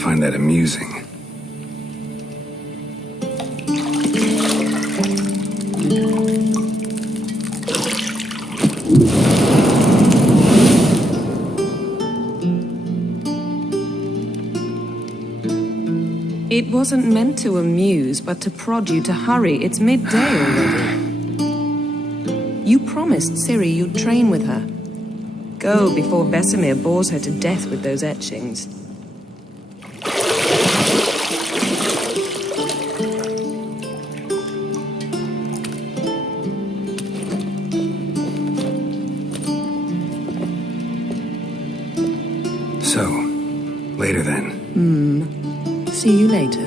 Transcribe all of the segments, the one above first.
find that amusing. It wasn't meant to amuse, but to prod you to hurry. It's midday already. You promised Ciri you'd train with her. Go before Vesemir bores her to death with those etchings. So, later then. See you later.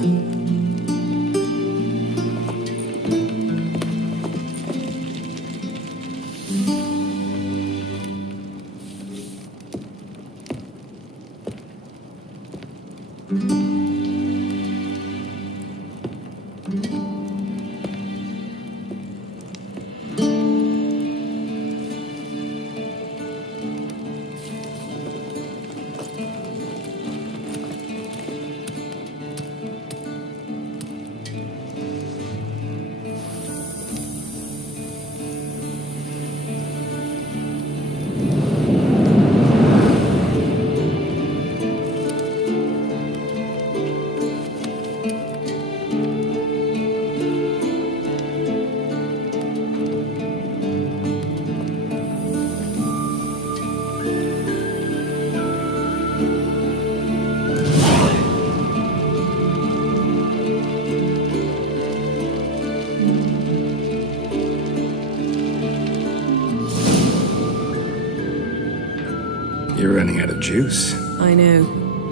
You're running out of juice. I know.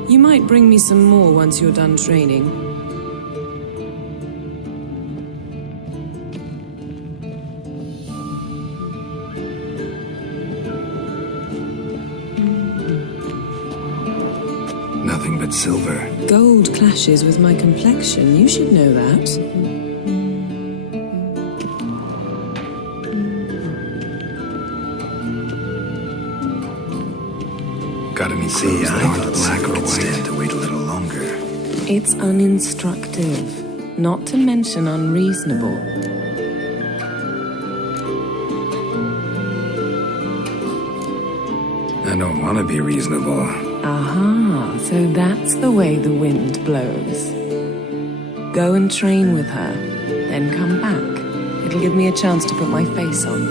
You might bring me some more once you're done training. Nothing but silver. Gold clashes with my complexion. You should know that. Got any clothes that aren't black or white? Stand to wait a little longer. It's uninstructive, not to mention unreasonable. I don't want to be reasonable. Aha, so that's the way the wind blows. Go and train with her, then come back. It'll give me a chance to put my face on.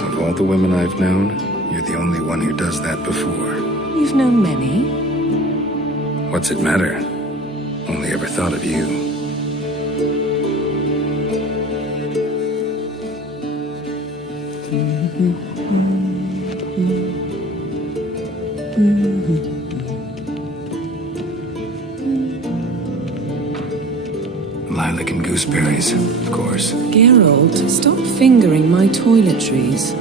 Of all the women I've known, you're the only one who does that before. You've known many. What's it matter? Only ever thought of you. Lilac and gooseberries, of course. Geralt, stop fingering my toiletries.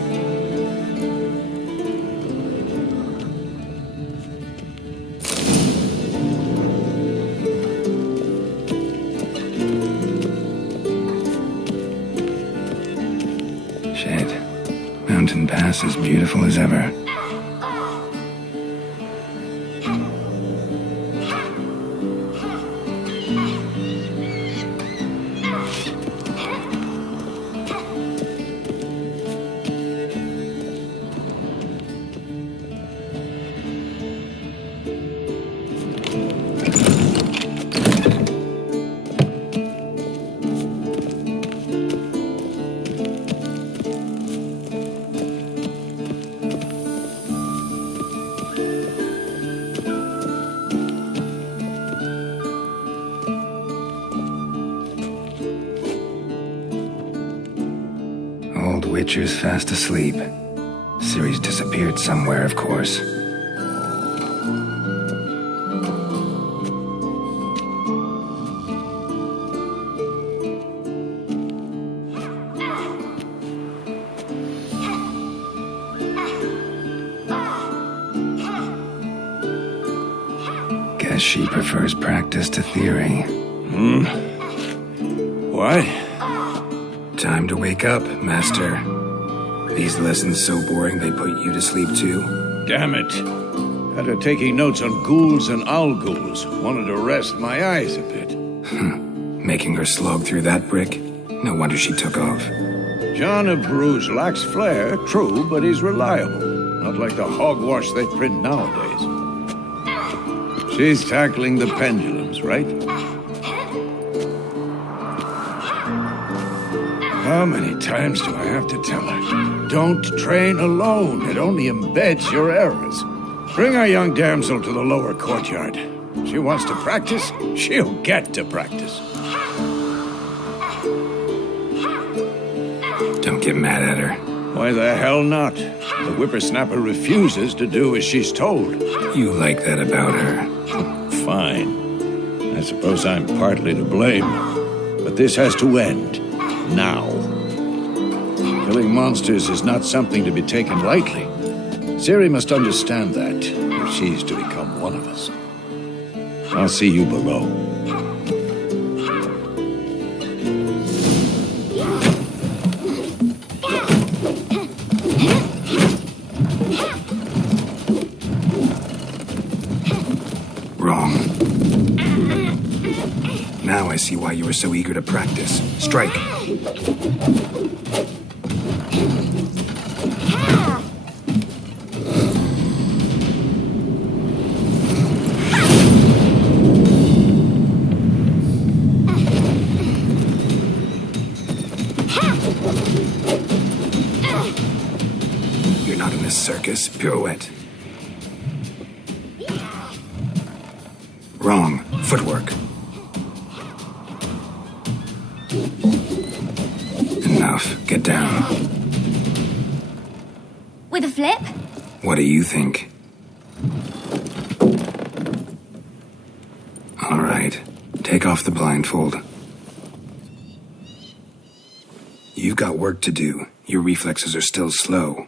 Shit. Mountain Pass as beautiful as ever. Old Witcher's fast asleep. Ciri's disappeared somewhere, of course. Guess she prefers practice to theory. What? Time to wake up, Master. These lessons so boring they put you to sleep too. Damn it. Had her taking notes on ghouls and owl-ghouls. Wanted to rest my eyes a bit. Making her slog through that brick? No wonder she took off. John of Bruges lacks flair, true, but he's reliable. Not like the hogwash they print nowadays. She's tackling the pendulums, right? How many times do I have to tell her? Don't train alone. It only embeds your errors. Bring our young damsel to the lower courtyard. She wants to practice, she'll get to practice. Don't get mad at her. Why the hell not? The whippersnapper refuses to do as she's told. You like that about her. Fine. I suppose I'm partly to blame. But this has to end. Now. Killing monsters is not something to be taken lightly. Ciri must understand that, if she's to become one of us. I'll see you below. Wrong. Now I see why you were so eager to practice. Strike. You're not in this circus. Pirouette. Wrong. Footwork. Enough. Get down. With a flip? What do you think? All right. Take off the blindfold. You've got work to do. Your reflexes are still slow.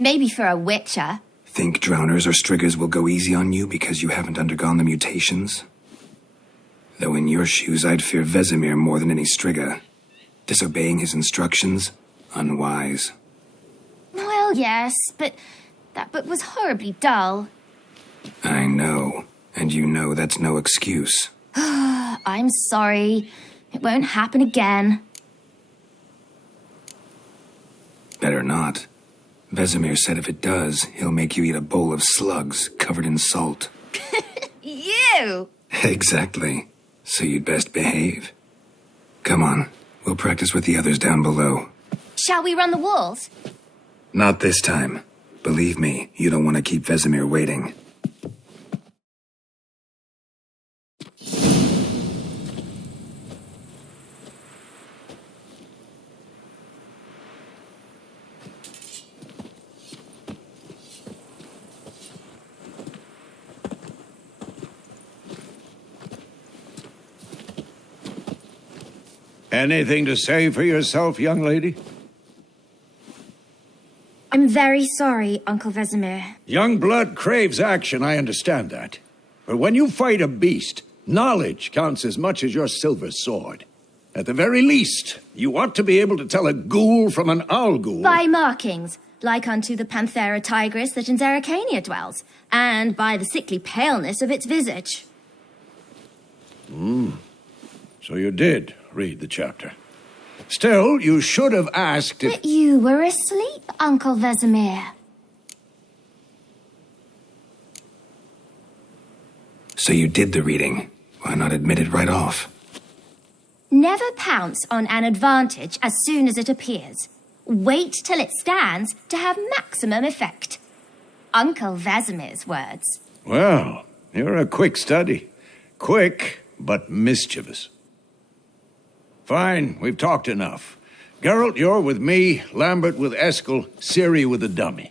Maybe for a witcher. Think drowners or striggers will go easy on you because you haven't undergone the mutations? Though in your shoes, I'd fear Vesemir more than any strigger. Disobeying his instructions? Unwise. Well, yes, but that book was horribly dull. I know. And you know that's no excuse. I'm sorry. It won't happen again. Better not. Vesemir said if it does, he'll make you eat a bowl of slugs covered in salt. You! Exactly. So you'd best behave. Come on. We'll practice with the others down below. Shall we run the walls? Not this time. Believe me, you don't want to keep Vesemir waiting. Anything to say for yourself, young lady? I'm very sorry, Uncle Vesemir. Young blood craves action, I understand that. But when you fight a beast, knowledge counts as much as your silver sword. At the very least, you ought to be able to tell a ghoul from an owl-ghoul. By markings, like unto the Panthera tigris that in Zerrikania dwells, and by the sickly paleness of its visage. So you did read the chapter. Still, you should have asked if... But you were asleep, Uncle Vesemir. So you did the reading. Why not admit it right off? Never pounce on an advantage as soon as it appears. Wait till it stands to have maximum effect. Uncle Vesemir's words. Well, you're a quick study. Quick, but mischievous. Fine, we've talked enough. Geralt, you're with me, Lambert with Eskel, Ciri with the dummy.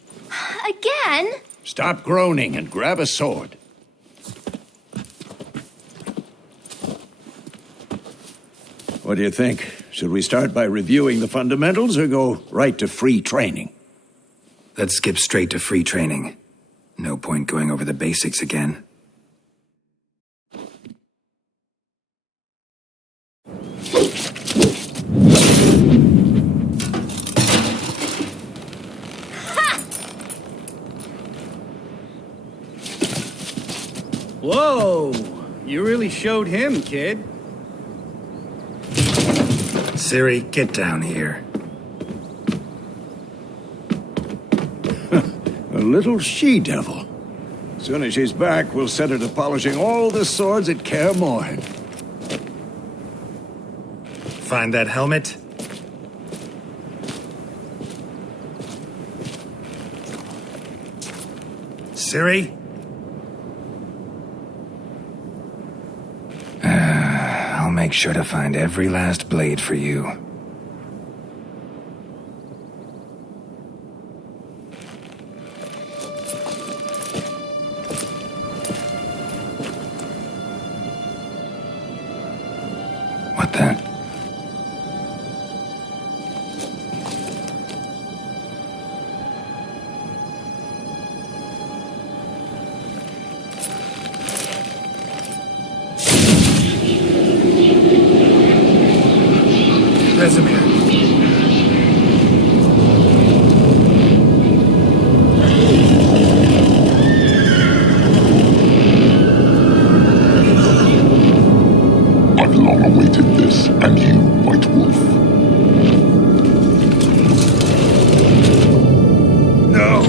Again? Stop groaning and grab a sword. What do you think? Should we start by reviewing the fundamentals or go right to free training? Let's skip straight to free training. No point going over the basics again. You really showed him, kid. Ciri, get down here. A little she-devil. Soon as she's back, we'll set her to polishing all the swords at Kaer Morhen. Find that helmet? Ciri? I'll make sure to find every last blade for you. What the? Vesemir. I've long awaited this, and you, White Wolf. No!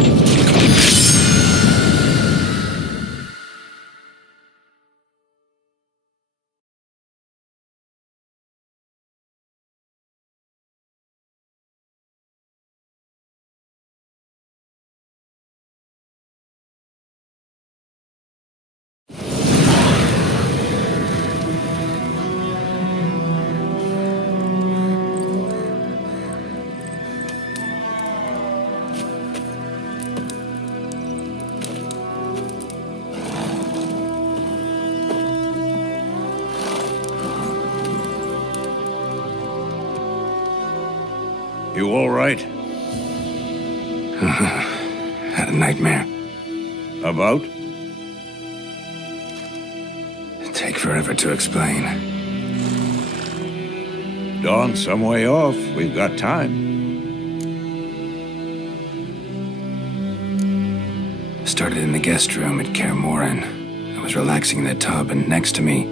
You all right? Had a nightmare. About? Take forever to explain. Dawn's some way off. We've got time. Started in the guest room at Kaer Morhen. I was relaxing in the tub, and next to me,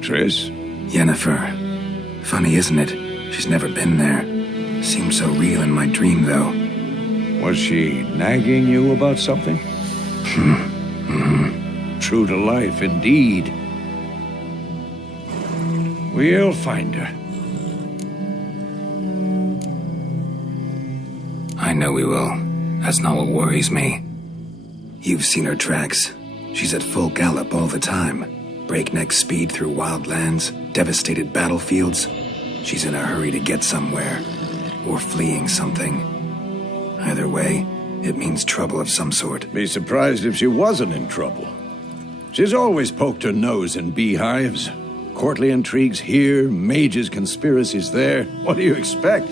Triss? Yennefer. Funny, isn't it? She's never been there. Seemed so real in my dream, though. Was she nagging you about something? True to life, indeed. We'll find her. I know we will. That's not what worries me. You've seen her tracks. She's at full gallop all the time. Breakneck speed through wild lands, devastated battlefields. She's in a hurry to get somewhere. Or fleeing something. Either way, it means trouble of some sort. Be surprised if she wasn't in trouble. She's always poked her nose in beehives. Courtly intrigues here, mages' conspiracies there. What do you expect?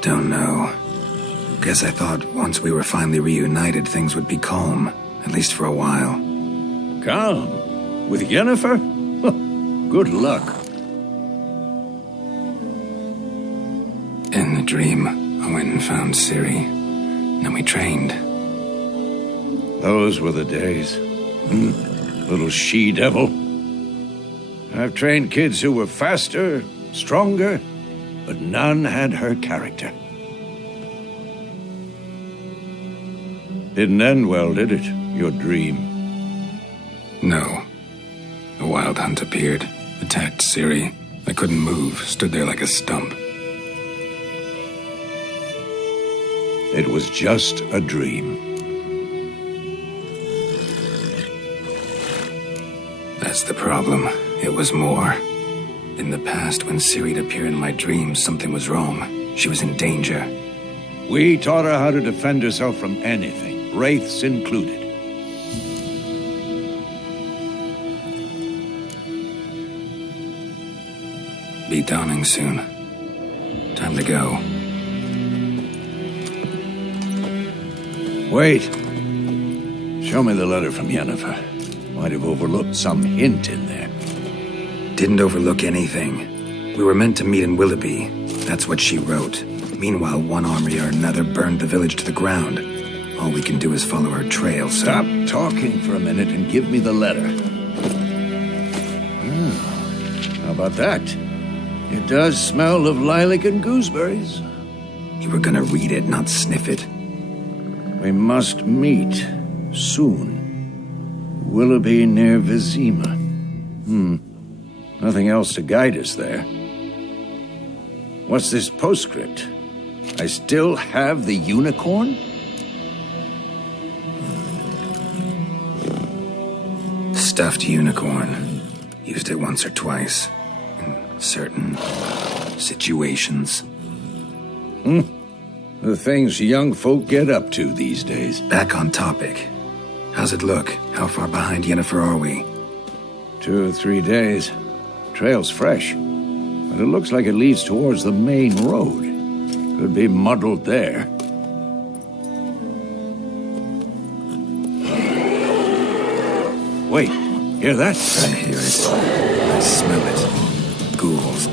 Don't know. Guess I thought once we were finally reunited, things would be calm. At least for a while. Calm? With Yennefer? Good luck. In the dream, I went and found Ciri. Then we trained. Those were the days. Little she-devil. I've trained kids who were faster, stronger, but none had her character. Didn't end well, did it? Your dream? No. A wild hunt appeared, attacked Ciri. I couldn't move, stood there like a stump. It was just a dream. That's the problem. It was more. In the past, when Ciri'd appear in my dreams, something was wrong. She was in danger. We taught her how to defend herself from anything, wraiths included. Be dawning soon. Time to go. Wait. Show me the letter from Yennefer. Might have overlooked some hint in there. Didn't overlook anything. We were meant to meet in Willoughby. That's what she wrote. Meanwhile, one army or another burned the village to the ground. All we can do is follow her trail, so... Stop talking for a minute and give me the letter. about that? It does smell of lilac and gooseberries. You were gonna read it, not sniff it. We must meet soon. Willoughby near Vizima. Nothing else to guide us there. What's this postscript? I still have the unicorn? Stuffed unicorn. Used it once or twice. In certain situations. The things young folk get up to these days. Back on topic. How's it look? How far behind Yennefer are we? 2 or 3 days. Trail's fresh, but it looks like it leads towards the main road. Could be muddled there. Wait, hear that? I hear it. I smell it. Ghouls.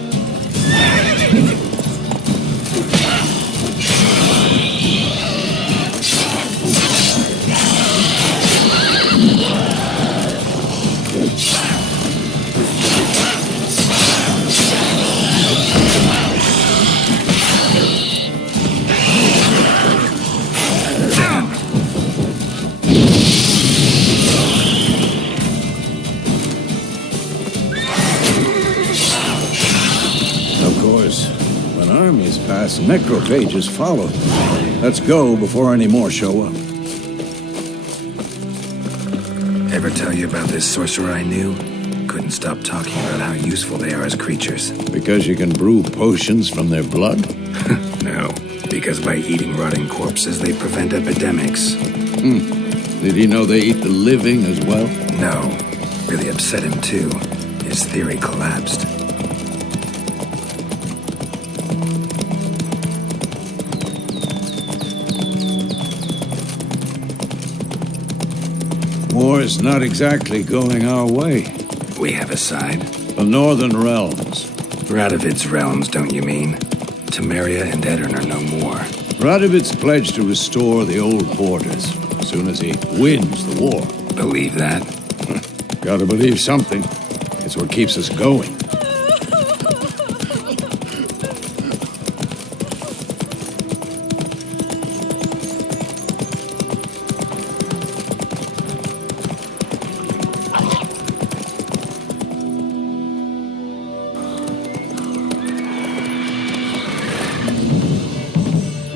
Necrophages follow. Let's go before any more show up. Ever tell you about this sorcerer I knew? Couldn't stop talking about how useful they are as creatures. Because you can brew potions from their blood? No, because by eating rotting corpses, they prevent epidemics. Did he know they eat the living as well? No, really upset him too. His theory collapsed. War's not exactly going our way. We have a side. The Northern Realms. Radovid's realms, don't you mean? Temeria and Edirn are no more. Radovid's pledged to restore the old borders as soon as he wins the war. Believe that? Gotta believe something. It's what keeps us going.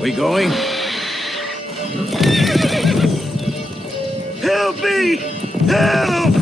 We going? Help me! Help!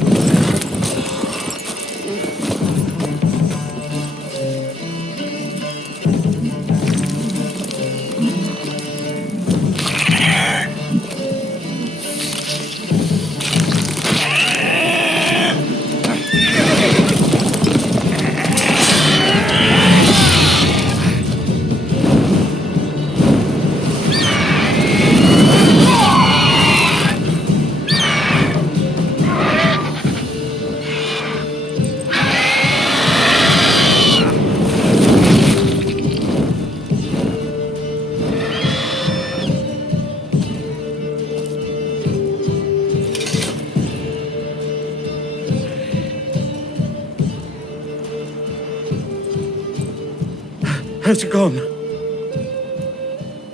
Has it gone?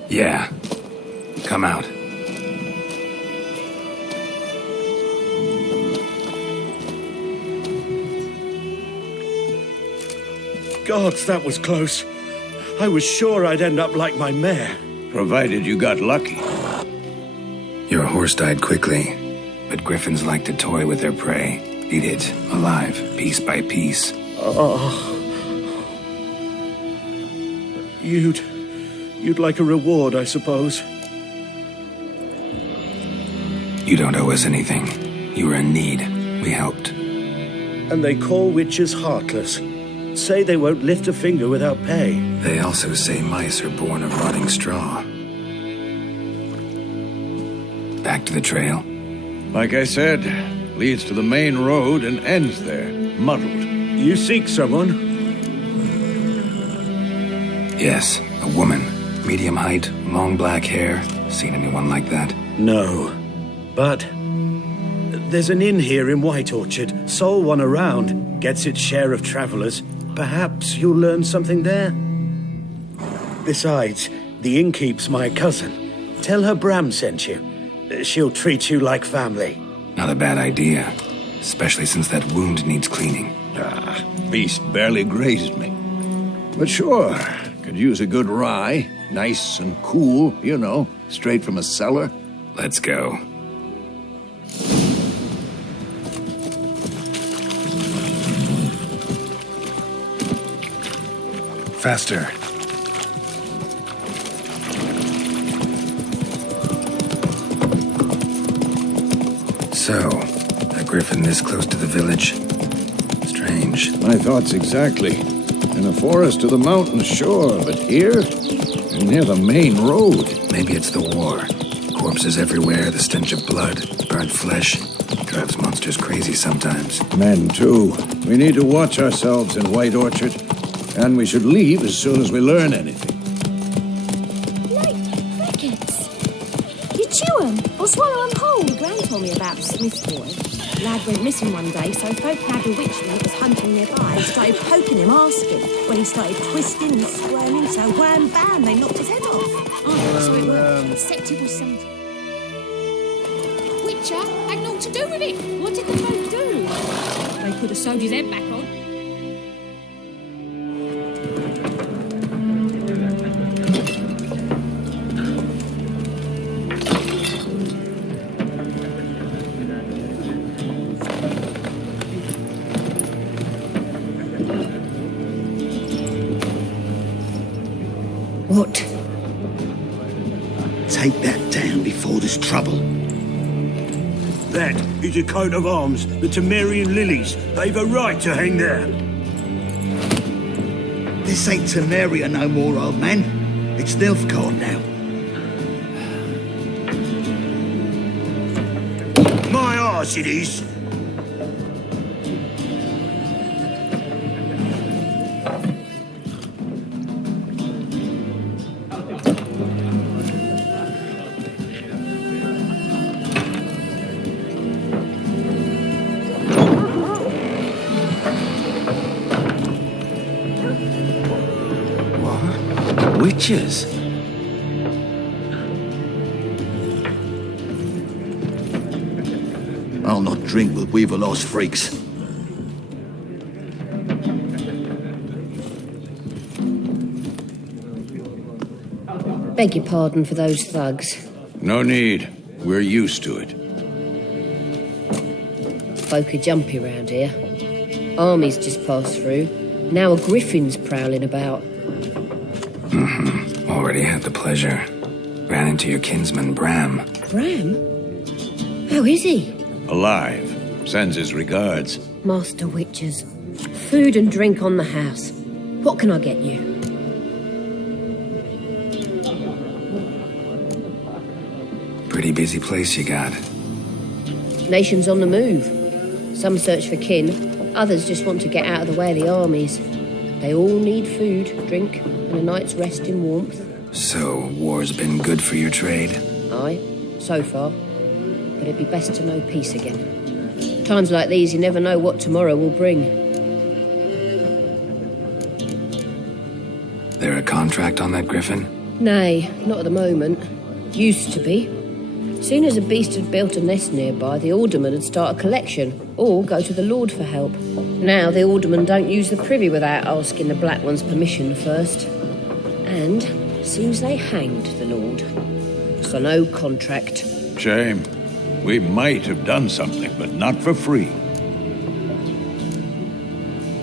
Yeah. Come out. Gods, that was close. I was sure I'd end up like my mare. Provided you got lucky. Your horse died quickly, but griffins like to toy with their prey. Eat it, alive, piece by piece. Oh. You'd like a reward, I suppose. You don't owe us anything. You were in need. We helped. And they call witches heartless. Say they won't lift a finger without pay. They also say mice are born of rotting straw. Back to the trail. Like I said, leads to the main road and ends there, muddled. You seek someone? Yes, a woman. Medium height, long black hair. Seen anyone like that? No. But there's an inn here in White Orchard. Sole one around. Gets its share of travelers. Perhaps you'll learn something there. Besides, the innkeep's my cousin. Tell her Bram sent you. She'll treat you like family. Not a bad idea, especially since that wound needs cleaning. Beast barely grazed me. But sure, could use a good rye. Nice and cool, you know, straight from a cellar. Let's go. Faster. So, a griffin this close to the village? Strange. My thoughts exactly. In a forest to the mountain shore, but here? Near the main road. Maybe it's the war. Corpses everywhere, the stench of blood, burnt flesh. Drives monsters crazy sometimes. Men, too. We need to watch ourselves in White Orchard. And we should leave as soon as we learn anything. Like crickets. You chew 'em or swallow 'em whole. Gran told me about Smith's boy. Lad went missing one day, so folk had a witchman that was hunting nearby and started poking him, asking. When he started twisting and squirming, so wham bam, they knocked his head off. Oh, so it worked. Except it was something. Witcher had naught to do with it. What did the folk do? They could have sewed his head back on. What? Take that down before there's trouble. That is a coat of arms, the Temerian lilies. They've a right to hang there. This ain't Temeria no more, old man. It's Nilfgaard now. My arse it is. Witches? I'll not drink with Weaverlaw's freaks. Beg your pardon for those thugs. No need. We're used to it. Folk are jumpy round here. Armies just passed through. Now a griffin's prowling about. Already had the pleasure. Ran into your kinsman, Bram. Bram? How is he? Alive. Sends his regards. Master Witchers. Food and drink on the house. What can I get you? Pretty busy place you got. Nations on the move. Some search for kin, others just want to get out of the way of the armies. They all need food, drink, and a night's rest in warmth. So, war's been good for your trade? Aye, so far. But it'd be best to know peace again. Times like these, you never know what tomorrow will bring. There a contract on that griffin? Nay, not at the moment. Used to be. Soon as a beast had built a nest nearby, the alderman would start a collection, or go to the Lord for help. Now the alderman don't use the privy without asking the Black One's permission first. And seems they hanged the Lord. So no contract. Shame. We might have done something, but not for free.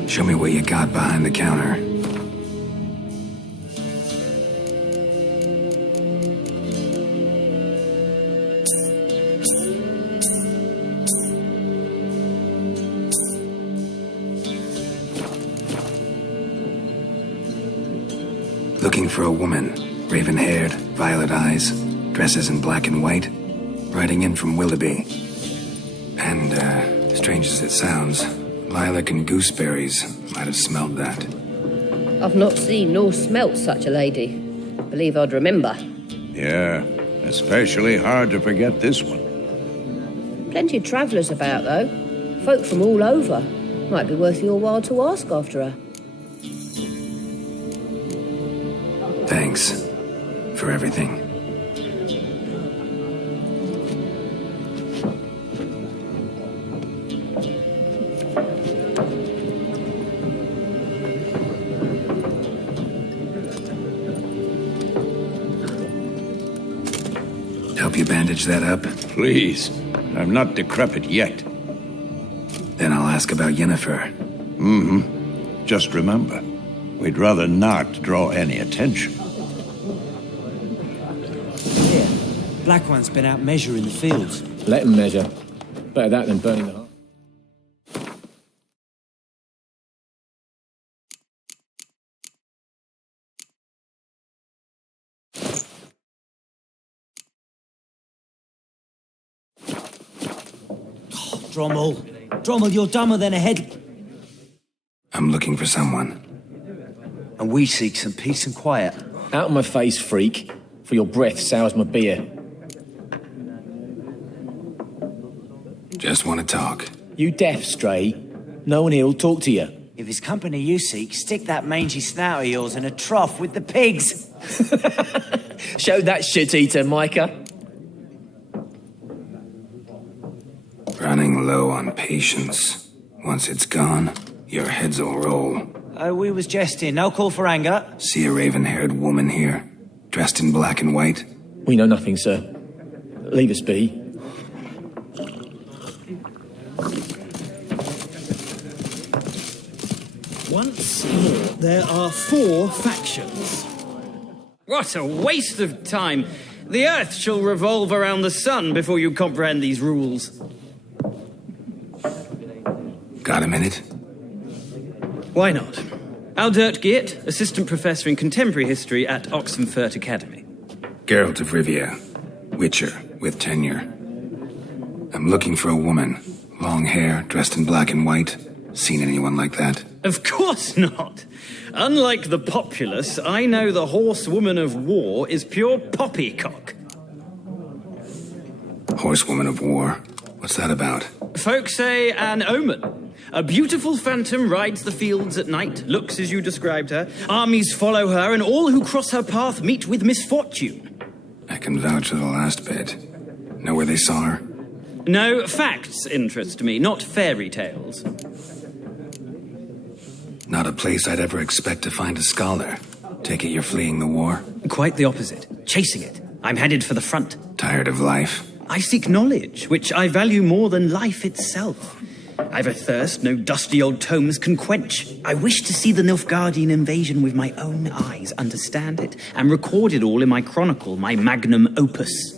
Show me what you got behind the counter. Looking for a woman, raven-haired, violet eyes, dresses in black and white, riding in from Willoughby. And, strange as it sounds, lilac and gooseberries might have smelled that. I've not seen nor smelt such a lady. Believe I'd remember. Yeah, especially hard to forget this one. Plenty of travellers about, though. Folk from all over. Might be worth your while to ask after her. Thanks for everything. Help you bandage that up? Please. I'm not decrepit yet. Then I'll ask about Yennefer. Just remember, we'd rather not draw any attention. Here, Black One's been out measuring the fields. Let him measure. Better that than burning the heart. Drommel, you're dumber than a head. I'm looking for someone. And we seek some peace and quiet. Out of my face, freak, for your breath sours my beer. Just want to talk. You deaf, Stray? No one here'll talk to you. If it's company you seek, stick that mangy snout of yours in a trough with the pigs. Show that shit-eater, Micah. Running low on patience. Once it's gone, your heads'll roll. We was jesting. No call for anger. See a raven-haired woman here, dressed in black and white? We know nothing, sir. Leave us be. Once more, there are 4 factions. What a waste of time. The Earth shall revolve around the sun before you comprehend these rules. Got a minute? Why not? Aldert Geert, Assistant Professor in Contemporary History at Oxenfurt Academy. Geralt of Rivia, Witcher with tenure. I'm looking for a woman. Long hair, dressed in black and white. Seen anyone like that? Of course not. Unlike the populace, I know the horsewoman of war is pure poppycock. Horsewoman of war? What's that about? Folk say an omen. A beautiful phantom rides the fields at night, looks as you described her. Armies follow her, and all who cross her path meet with misfortune. I can vouch for the last bit. Know where they saw her? No, facts interest me, not fairy tales. Not a place I'd ever expect to find a scholar. Take it you're fleeing the war? Quite the opposite. Chasing it. I'm headed for the front. Tired of life? I seek knowledge, which I value more than life itself. I've a thirst no dusty old tomes can quench. I wish to see the Nilfgaardian invasion with my own eyes, understand it, and record it all in my chronicle, my magnum opus.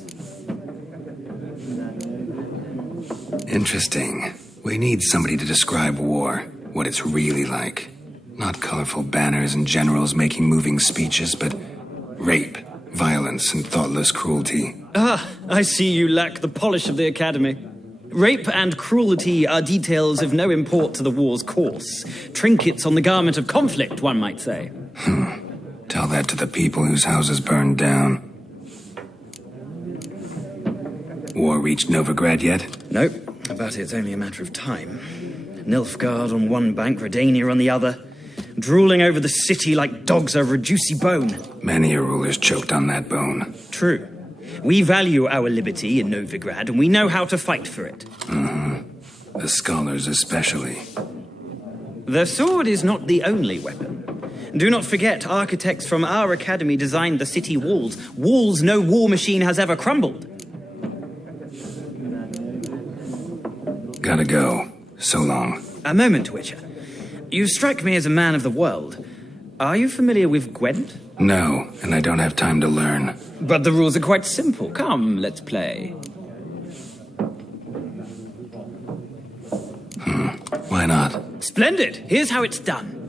Interesting. We need somebody to describe war, what it's really like. Not colorful banners and generals making moving speeches, but rape, violence, and thoughtless cruelty. Ah, I see you lack the polish of the Academy. Rape and cruelty are details of no import to the war's course. Trinkets on the garment of conflict, one might say. Tell that to the people whose houses burned down. War reached Novigrad yet? Nope, but it's only a matter of time. Nilfgaard on one bank, Redania on the other, drooling over the city like dogs over a juicy bone. Many a ruler's choked on that bone. True. We value our liberty in Novigrad, and we know how to fight for it. The scholars especially. The sword is not the only weapon. Do not forget, architects from our academy designed the city walls. Walls no war machine has ever crumbled. Gotta go. So long. A moment, Witcher. You strike me as a man of the world. Are you familiar with Gwent? No, and I don't have time to learn. But the rules are quite simple. Come, let's play. Why not? Splendid. Here's how it's done.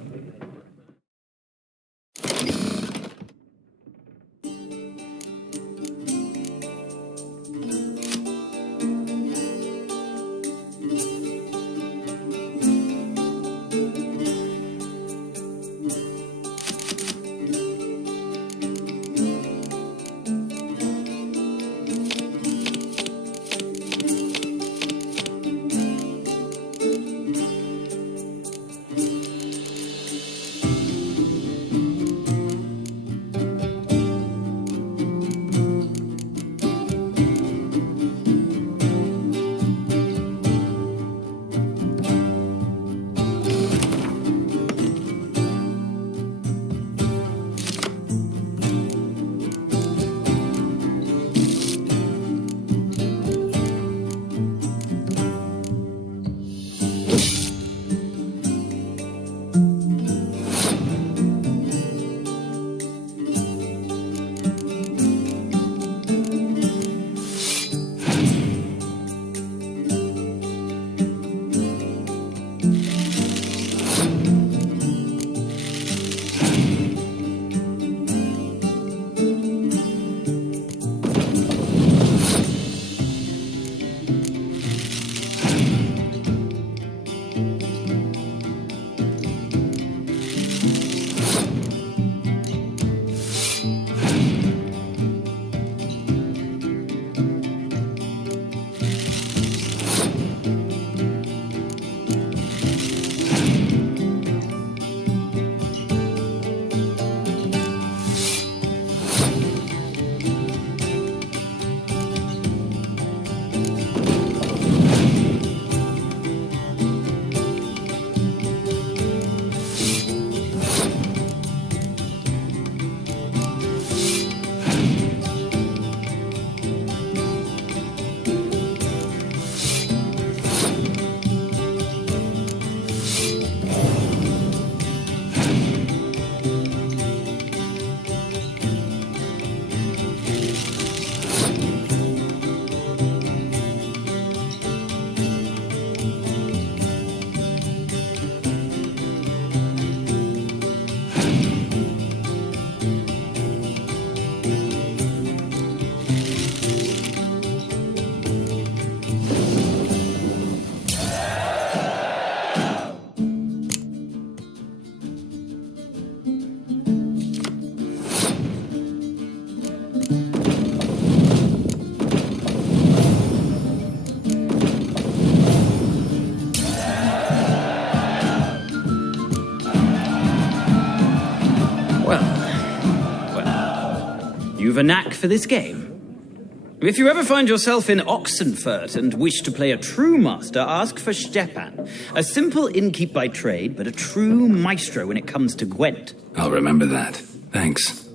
You've a knack for this game. If you ever find yourself in Oxenfurt and wish to play a true master, ask for Stepan. A simple innkeep by trade, but a true maestro when it comes to Gwent. I'll remember that. Thanks.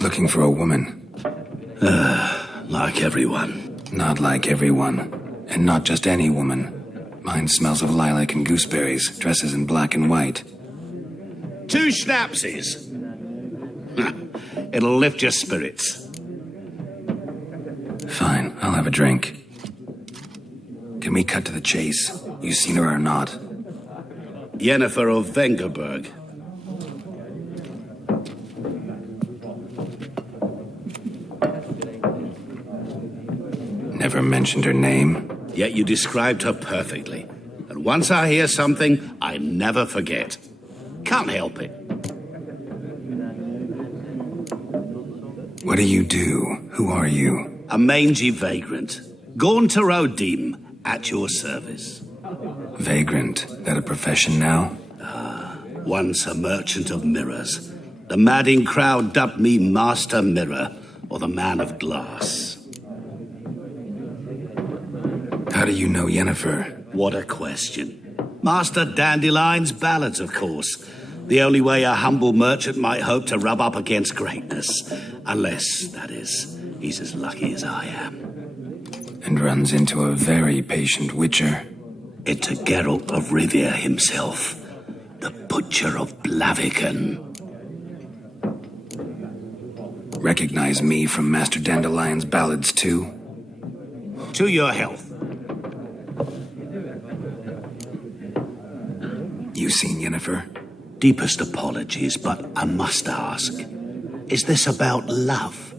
Looking for a woman. Like everyone. Not like everyone. And not just any woman. Mine smells of lilac and gooseberries, dresses in black and white. 2 schnapsies. It'll lift your spirits. Fine, I'll have a drink. Can we cut to the chase? You seen her or not? Yennefer of Vengerberg. Never mentioned her name. Yet you described her perfectly. And once I hear something, I never forget. Can't help it. What do you do? Who are you? A mangy vagrant. Gaunter Odim, at your service. Vagrant? That a profession now? Once a merchant of mirrors. The madding crowd dubbed me Master Mirror, or the Man of Glass. How do you know Yennefer? What a question. Master Dandelion's ballads, of course. The only way a humble merchant might hope to rub up against greatness. Unless, that is, he's as lucky as I am. And runs into a very patient Witcher. It's a Geralt of Rivia himself. The Butcher of Blaviken. Recognize me from Master Dandelion's ballads, too? To your health. You seen Yennefer? Deepest apologies, but I must ask. Is this about love?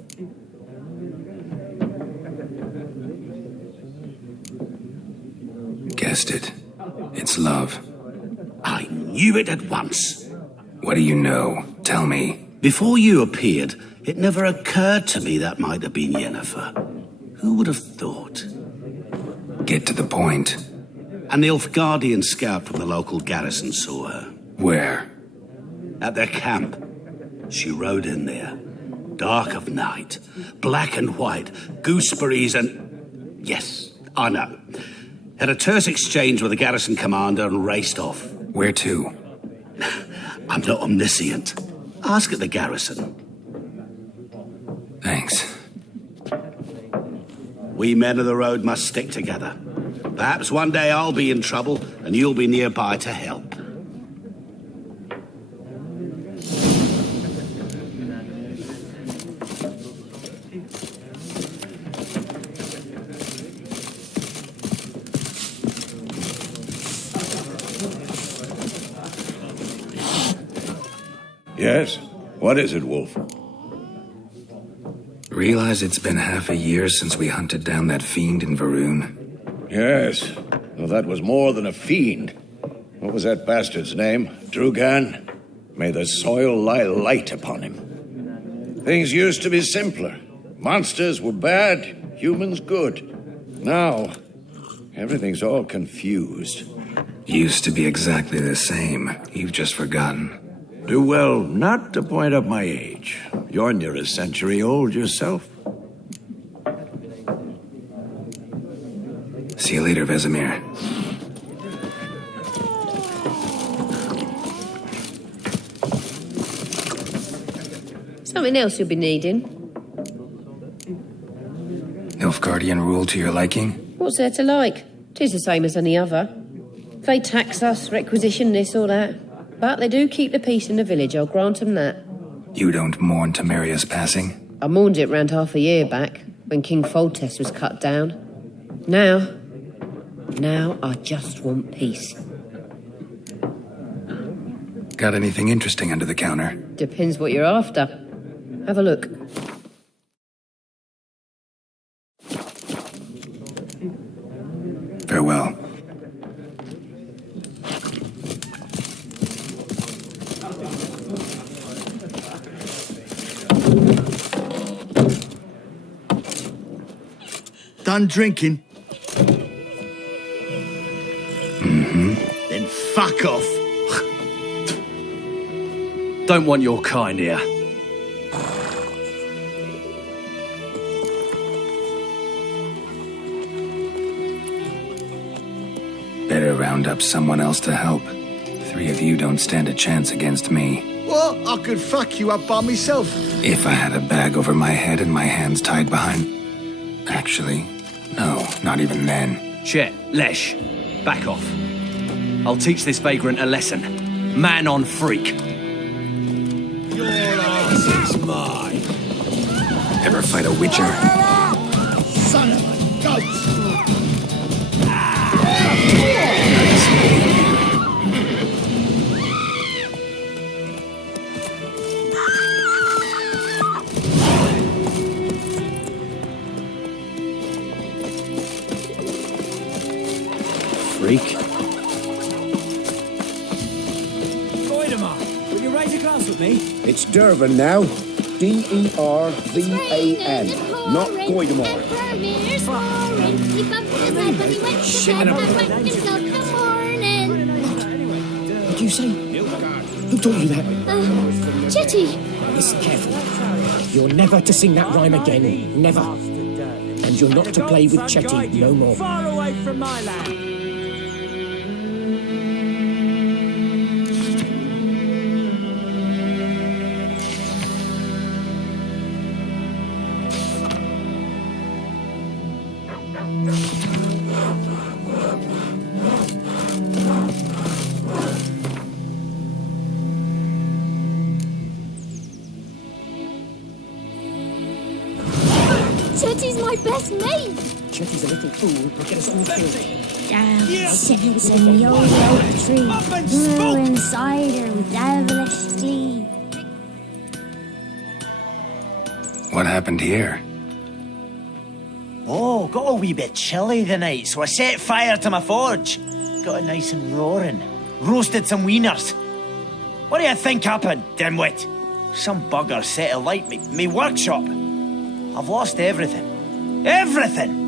Guessed it. It's love. I knew it at once. What do you know? Tell me. Before you appeared, it never occurred to me that might have been Yennefer. Who would have thought? Get to the point. An Nilfgaardian scout from the local garrison saw her. Where? At their camp. She rode in there. Dark of night. Black and white. Gooseberries and... Yes, I know. Had a terse exchange with the garrison commander and raced off. Where to? I'm not omniscient. Ask at the garrison. Thanks. We men of the road must stick together. Perhaps one day I'll be in trouble and you'll be nearby to help. Yes? What is it, Wolf? Realize it's been half a year since we hunted down that fiend in Varun. Yes. Well, that was more than a fiend. What was that bastard's name? Drugan? May the soil lie light upon him. Things used to be simpler. Monsters were bad, humans good. Now, everything's all confused. Used to be exactly the same. You've just forgotten. Do well not to point up my age. You're near a century old yourself. See you later, Vesemir. Something else you'll be needing. Nilfgaardian rule to your liking? What's there to like? 'Tis the same as any other. They tax us, requisition this or that. But they do keep the peace in the village, I'll grant them that. You don't mourn Temeria's passing? I mourned it round half a year back, when King Foltest was cut down. Now, Now I just want peace. Got anything interesting under the counter? Depends what you're after. Have a look. Farewell. Done drinking? Mm-hmm. Then fuck off. Don't want your kind here. Better round up someone else to help. 3 of you don't stand a chance against me. What? I could fuck you up by myself. If I had a bag over my head and my hands tied behind... Actually, no, not even then. Chet, Lesh, back off. I'll teach this vagrant a lesson. Man on freak. Your ass is mine. Ever fight a Witcher? Son of a goat! Freak. Goidemar, will you raise a glass with me? It's Dervan now. Dervan, not Goidemar. He bumped his head when he went to bed and went himself in the morning. What do you say? Who told you that? Jetty. Listen carefully. You're never to sing that rhyme again. Never. And you're not to play with Chetty no more. Far away from my land. Chetty's my best mate. Chetty's a little fool who'll get us all killed. Damn, sits in the old oak tree, brewing cider with devilish glee. What happened here? Oh, got a wee bit chilly the night, so I set fire to my forge. Got it nice and roaring. Roasted some wieners. What do you think happened, dimwit? Some bugger set alight me workshop. I've lost everything. Everything!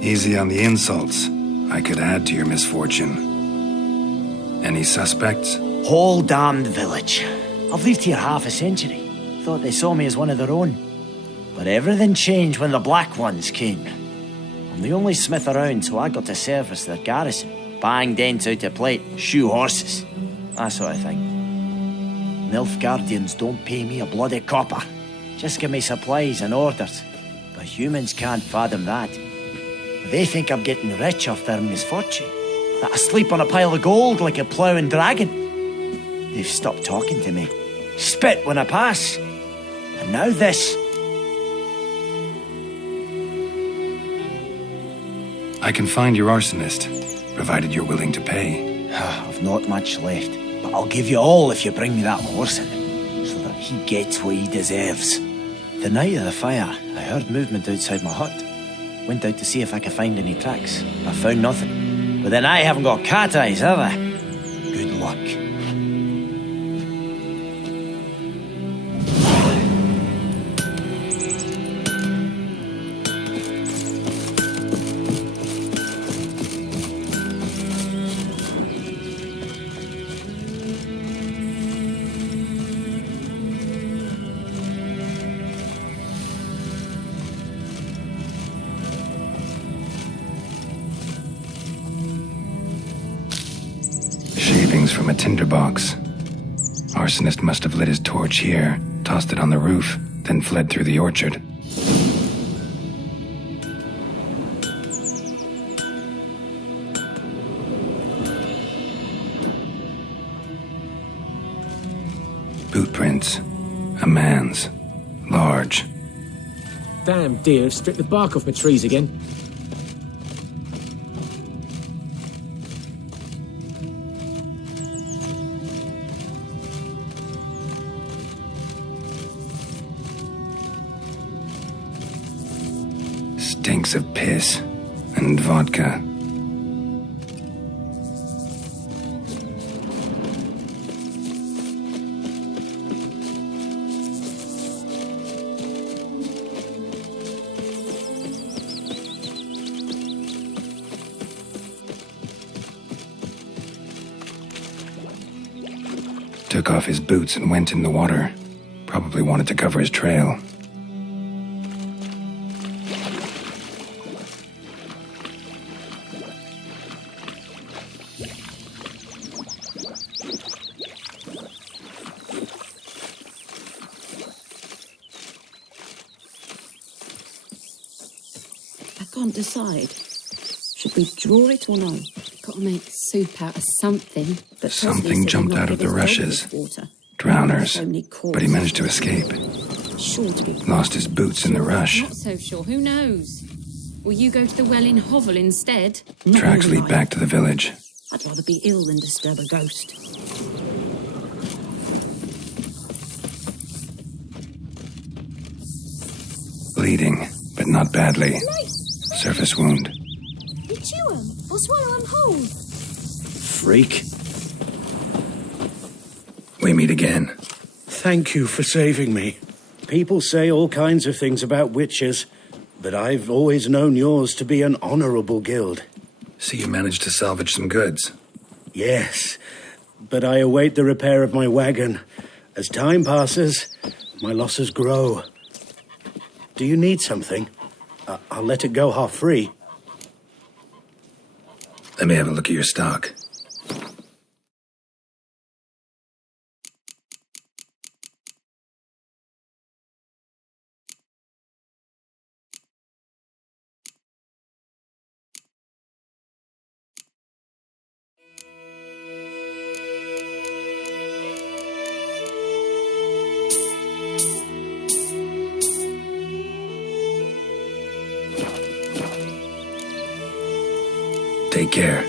Easy on the insults. I could add to your misfortune. Any suspects? Whole damned village. I've lived here half a century. Thought they saw me as one of their own. But everything changed when the Black Ones came. I'm the only smith around, so I got to service their garrison. Bang dents out of plate, shoe horses. That sort of thing. Nilfgaardians don't pay me a bloody copper. Just give me supplies and orders. But humans can't fathom that. They think I'm getting rich off their misfortune. That I sleep on a pile of gold like a ploughing dragon. They've stopped talking to me. Spit when I pass. And now this. I can find your arsonist, provided you're willing to pay. I've not much left, but I'll give you all if you bring me that horse in, so that he gets what he deserves. The night of the fire, I heard movement outside my hut. Went out to see if I could find any tracks. I found nothing. But then I haven't got cat eyes, have I? Good luck. Shavings from a tinderbox. Arsonist must have lit his torch here, tossed it on the roof, then fled through the orchard. Boot prints. A man's. Large. Damn deer have stripped the bark off my trees again. Stinks of piss and vodka. Took off his boots and went in the water. Probably wanted to cover his trail. I can't decide. Should we draw it or no? Gotta make soup out of something. But Something jumped out of the rushes. Drowners. But he managed to escape. Sure to be. Lost his boots in the rush. Not so sure. Who knows? Will you go to the well in Hovel instead? Tracks lead back to the village. I'd rather be ill than disturb a ghost. Bleeding, but not badly. Surface wound. You chew 'em or swallow 'em whole. Freak. We meet again. Thank you for saving me. People say all kinds of things about witches, but I've always known yours to be an honorable guild. So you managed to salvage some goods? Yes, but I await the repair of my wagon. As time passes, my losses grow. Do you need something? I'll let it go half free. Let me have a look at your stock. Take care.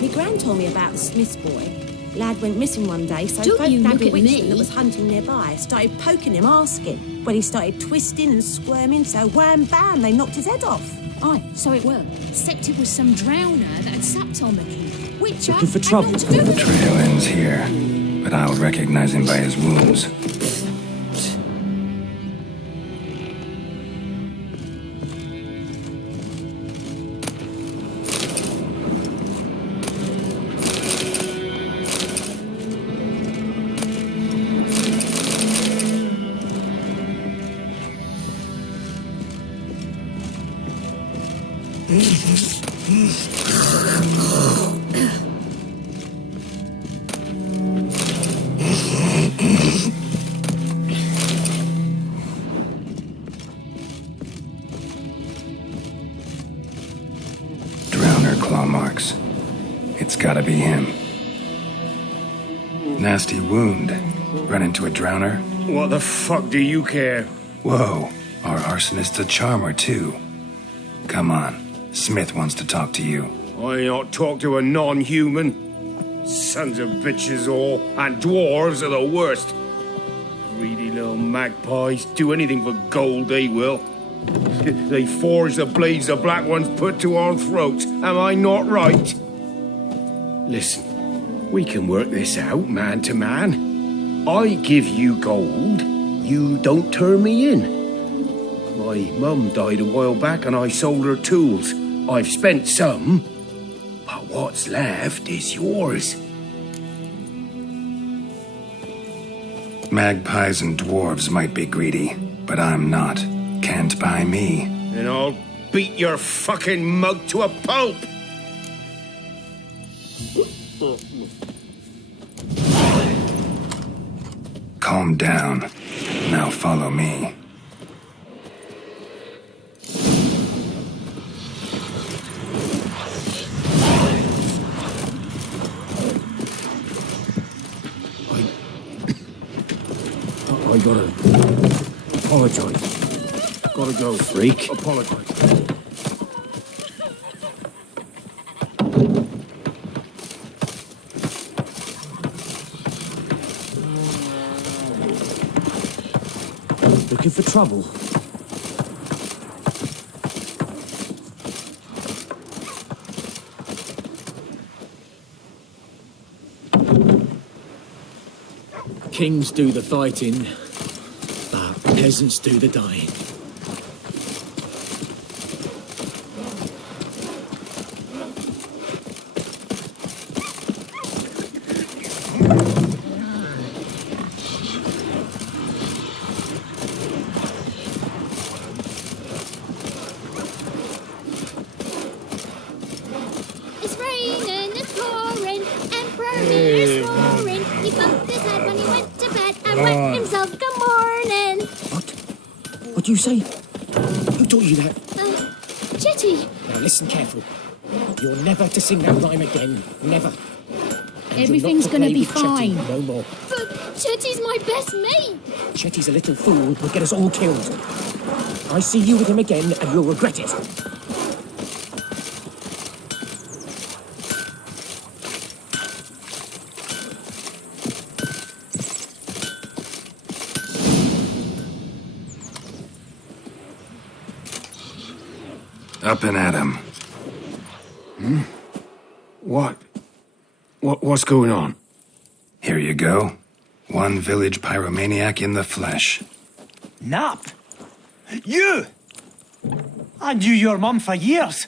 Me gran told me about the Smith's boy. Lad went missing one day, so Don't folk you nabbed look a at witchman me. that was hunting nearby. Started poking him, asking. When he started twisting and squirming, so wham bam, they knocked his head off. Aye, so it were. Except it was some drowner that had sapped on the kid. Witcher Looking for had trouble. naught to do with it. Trail ends here, but I'll recognize him by his wounds. Drowner claw marks. It's gotta be him. Nasty wound. Run into a drowner? What the fuck do you care? Whoa, our arsonist's a charmer too. Come on, Smith wants to talk to you. I not talk to a non-human. Sons of bitches all, and dwarves are the worst. Greedy little magpies, do anything for gold, they will. They forge the blades the black ones put to our throats. Am I not right? Listen, we can work this out man to man. I give you gold, you don't turn me in. My mum died a while back and I sold her tools. I've spent some, but what's left is yours. Magpies and dwarves might be greedy, but I'm not. Can't buy me. And I'll beat your fucking mug to a pulp! Calm down. Now follow me. Apologise. Gotta go. Freak. Apologise. Looking for trouble? Kings do the fighting, but peasants do the dying. It's raining, it's pouring, Emperor is roaring. He bumped his head when he went to bed and wet himself good morning. What do you say? Who taught you that? Chetty, Now listen careful. You're never to sing that rhyme again. Never. And Everything's you're not to gonna play be with Chetty fine. no more. but Chetty's my best mate. Chetty's a little fool who'll get us all killed. I see you with him again and you'll regret it. Up and at him. What's going on? Here you go. One village pyromaniac in the flesh. Nap? You! I knew your mum for years.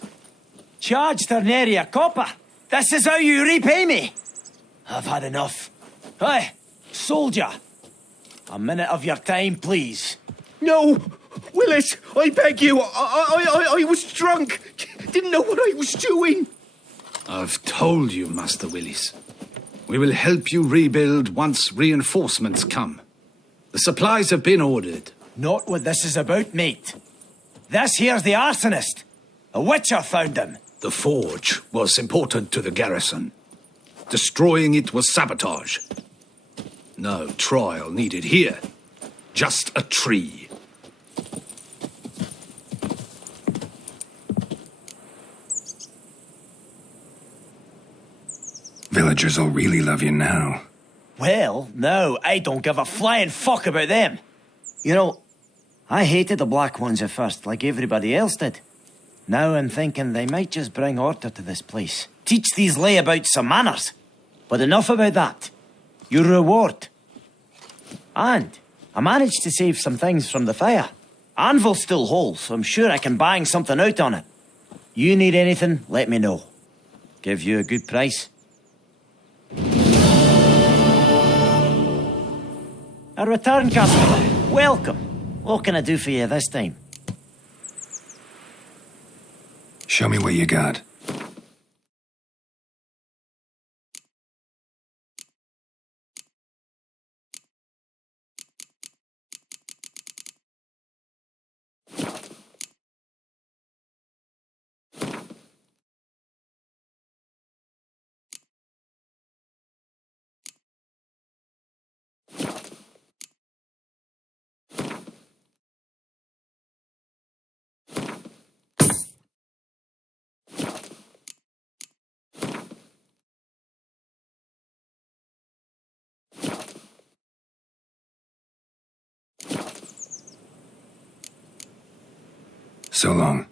Charged her nary a copper. This is how you repay me. I've had enough. Hey, soldier. A minute of your time, please. No! Willis, I beg you. I was drunk. Didn't know what I was doing. I've told you, Master Willis. We will help you rebuild once reinforcements come. The supplies have been ordered. Not what this is about, mate. This here's the arsonist. A witcher found him. The forge was important to the garrison. Destroying it was sabotage. No trial needed here. Just a tree. Villagers will really love you now. Well, no, I don't give a flying fuck about them. You know, I hated the Black Ones at first, like everybody else did. Now I'm thinking they might just bring order to this place. Teach these layabouts some manners. But enough about that. Your reward. And I managed to save some things from the fire. Anvil's still whole, so I'm sure I can bang something out on it. You need anything, let me know. Give you a good price. A return customer. Welcome. What can I do for you this time? Show me what you got. So long.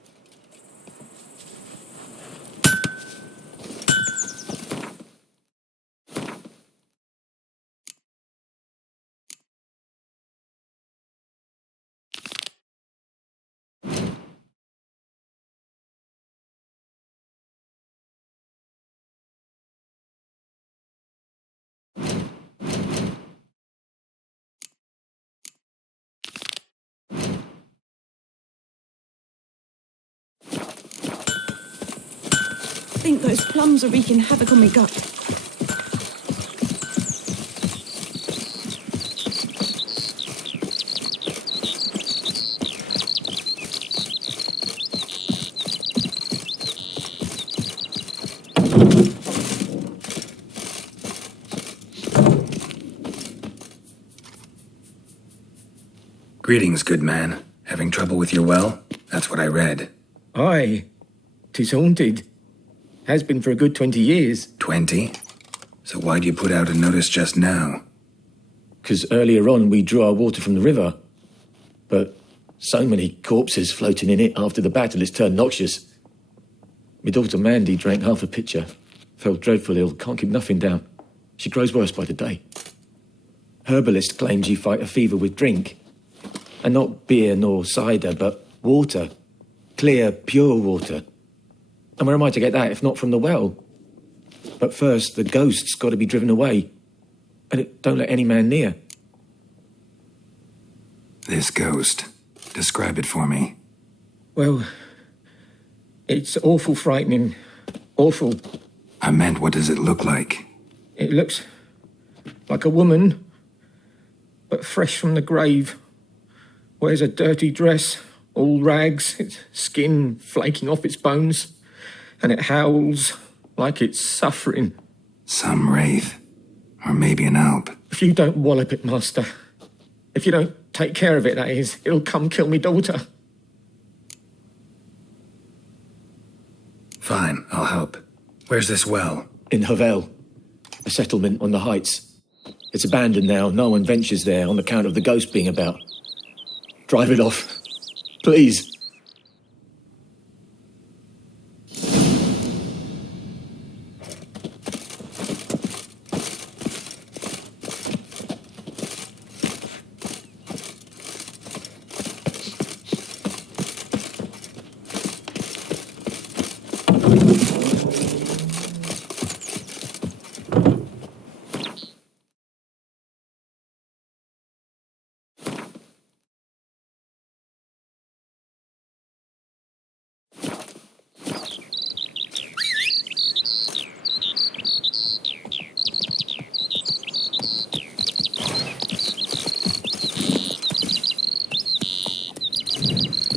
I think those plums are wreaking havoc on my gut. Greetings, good man. Having trouble with your well? That's what I read. Aye. 'Tis haunted. Has been for a good 20 years. 20? So why'd you put out a notice just now? 'Cause earlier on we drew our water from the river. But so many corpses floating in it after the battle it's turned noxious. My daughter Mandy drank half a pitcher. Fell dreadful ill, can't keep nothing down. She grows worse by the day. Herbalist claims you fight a fever with drink. And not beer nor cider, but water. Clear, pure water. And where am I to get that if not from the well? But first, the ghost's got to be driven away. And it don't let any man near. This ghost. Describe it for me. Well, it's awful frightening. Awful. I meant, what does it look like? It looks like a woman, but fresh from the grave. Wears a dirty dress, all rags, its skin flaking off its bones, and it howls like it's suffering. Some wraith. Or maybe an alp. If you don't wallop it, Master, if you don't take care of it, that is, it'll come kill me daughter. Fine, I'll help. Where's this well? In Havel, a settlement on the heights. It's abandoned now, no one ventures there on account of the ghost being about. Drive it off, please.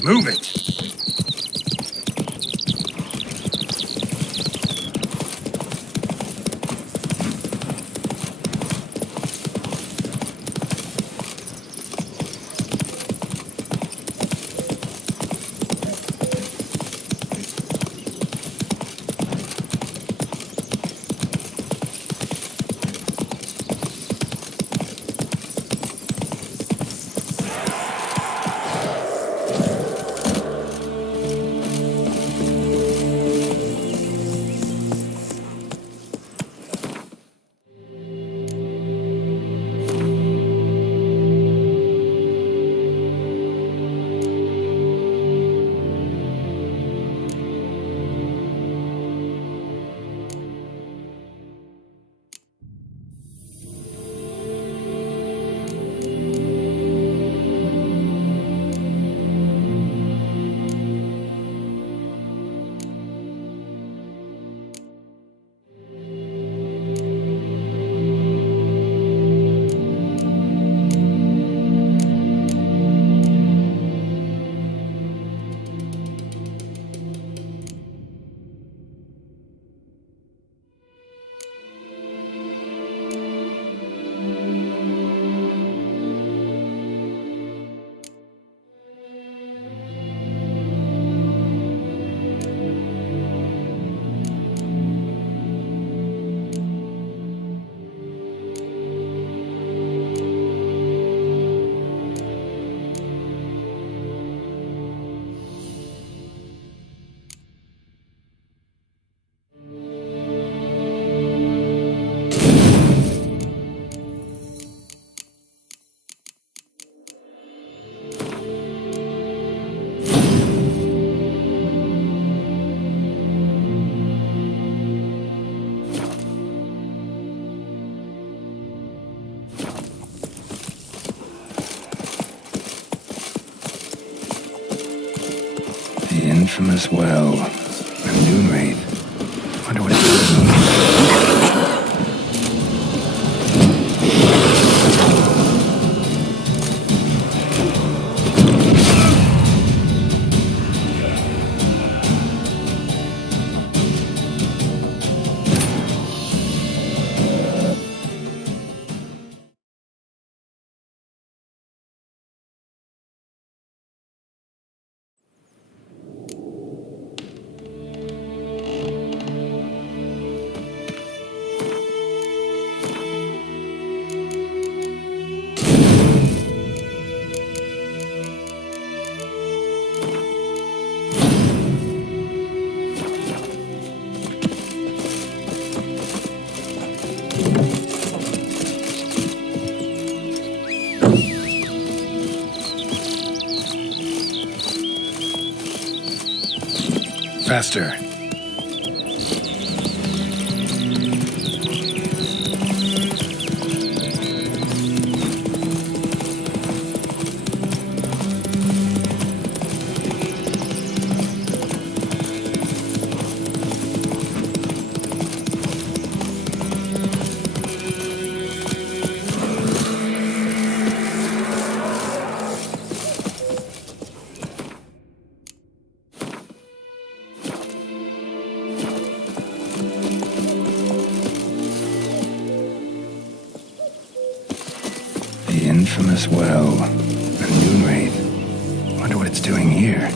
Move it! The infamous well. A moon wraith. Wonder what it means. Faster. The infamous well. A noon wraith. Wonder what it's doing here.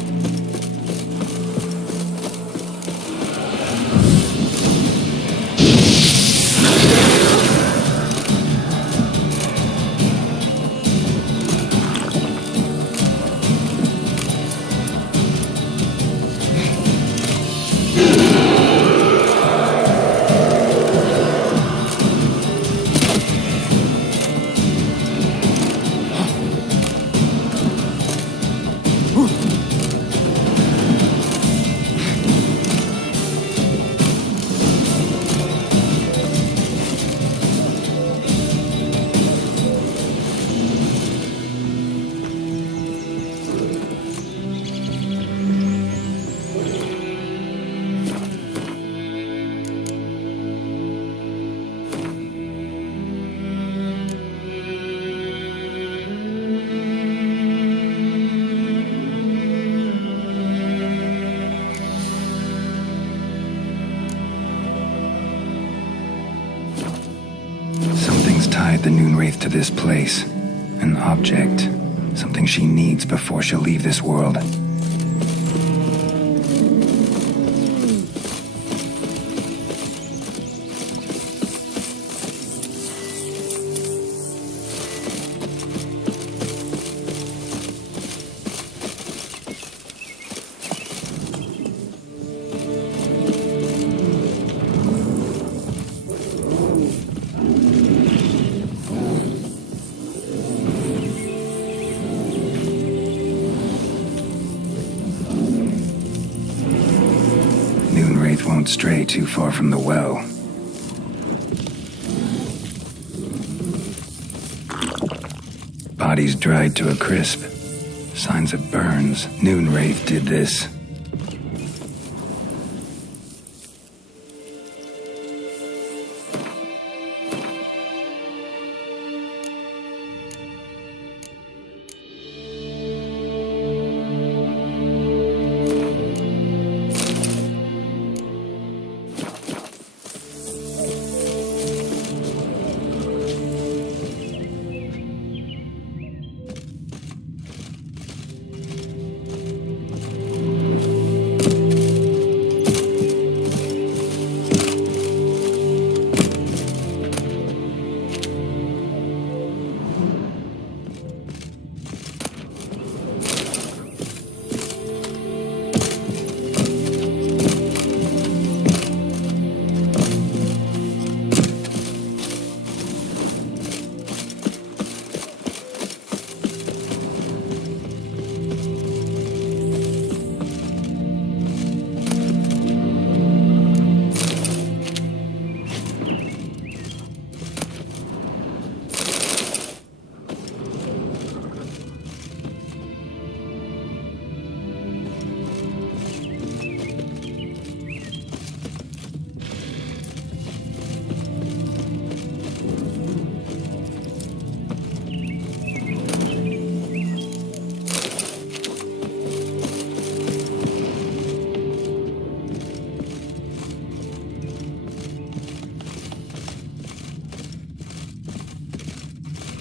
Something's tied the noon wraith to this place. An object. Something she needs before she'll leave this world. Won't stray too far from the well. Bodies dried to a crisp. Signs of burns. Noon wraith did this.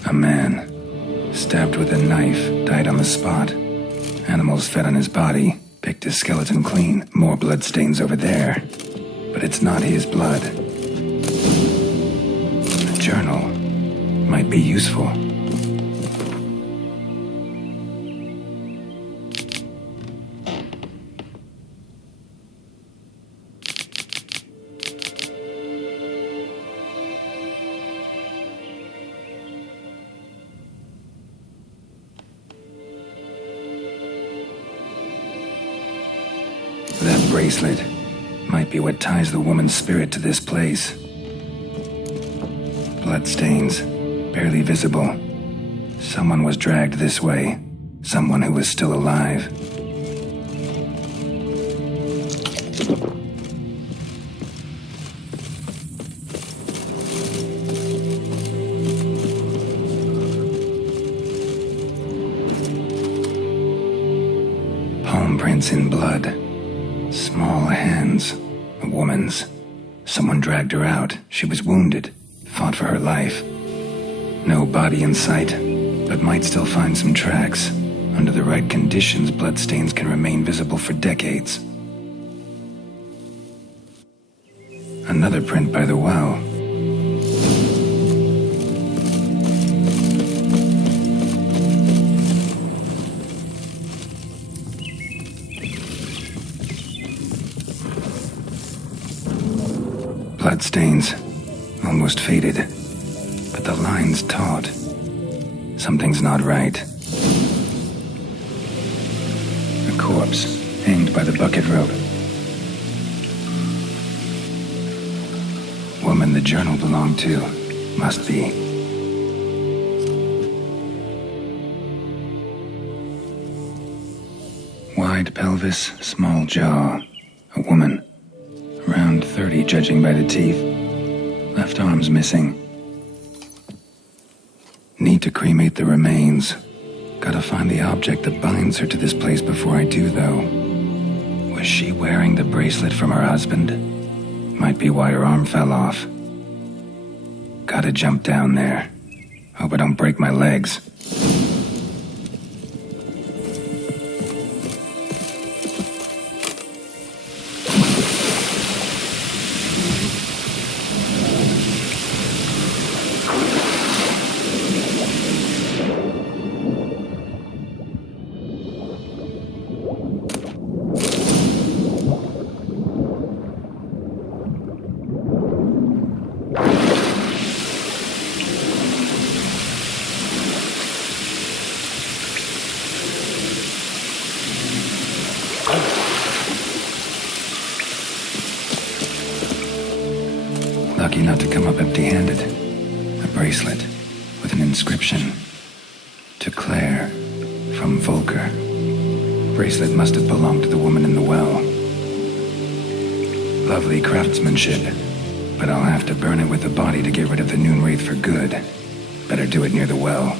A man, stabbed with a knife, died on the spot. Animals fed on his body, picked his skeleton clean. More bloodstains over there. But it's not his blood. A journal might be useful. That bracelet might be what ties the woman's spirit to this place. Bloodstains, barely visible. Someone was dragged this way. Someone who was still alive. Palm prints in blood. Small hands. A woman's. Someone dragged her out. She was wounded. Fought for her life. No body in sight, but might still find some tracks. Under the right conditions, bloodstains can remain visible for decades. Another print by the well. Bloodstains, almost faded, but the line's taut. Something's not right. A corpse, hanged by the bucket rope. Woman the journal belonged to, must be. Wide pelvis, small jaw. A woman. Around 30, judging by the teeth. Left arm's missing. Need to cremate the remains. Gotta find the object that binds her to this place before I do, though. Was she wearing the bracelet from her husband? Might be why her arm fell off. Gotta jump down there. Hope I don't break my legs. Lucky not to come up empty-handed. A bracelet with an inscription. To Claire, from Volker. Bracelet must have belonged to the woman in the well. Lovely craftsmanship, but I'll have to burn it with the body to get rid of the noon wraith for good. Better do it near the well.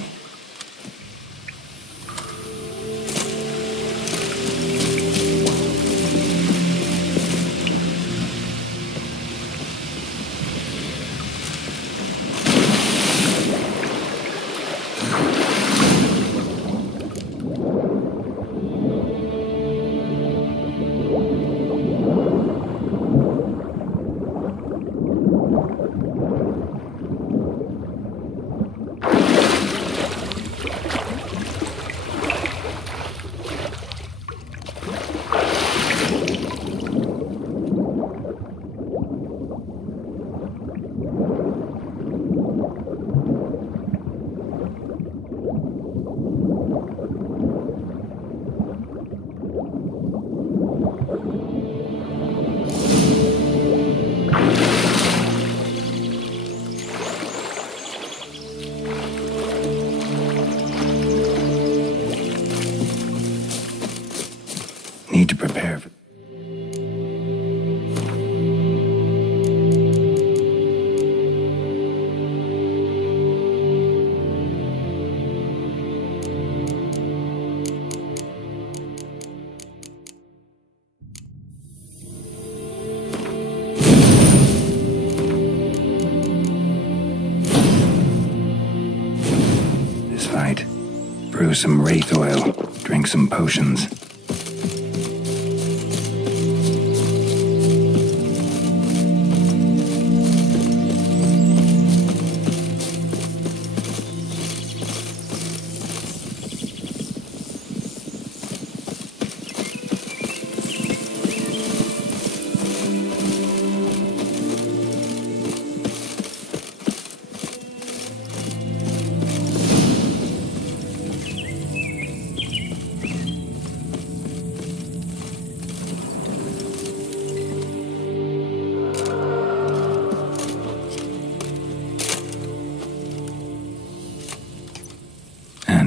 Need to prepare for... this fight. Brew some wraith oil. Drink some potions.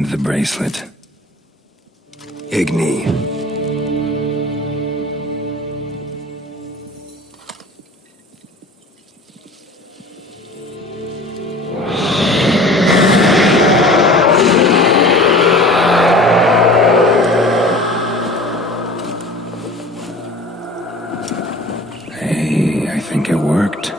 the bracelet. Igni. Hey, I think it worked.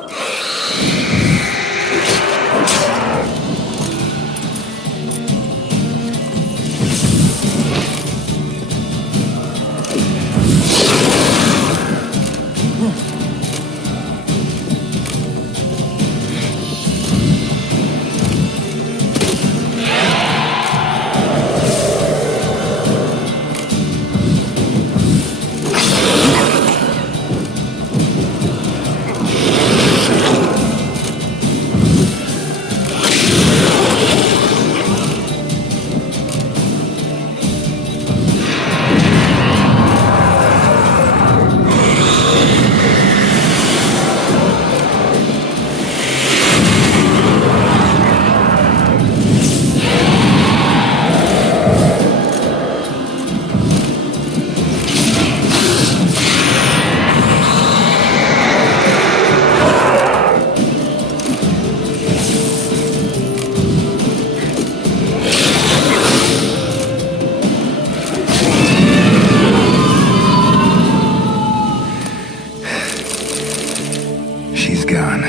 She's gone.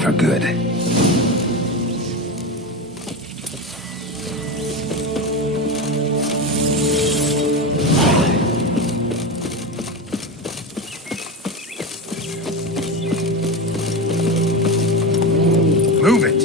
For good. Move it!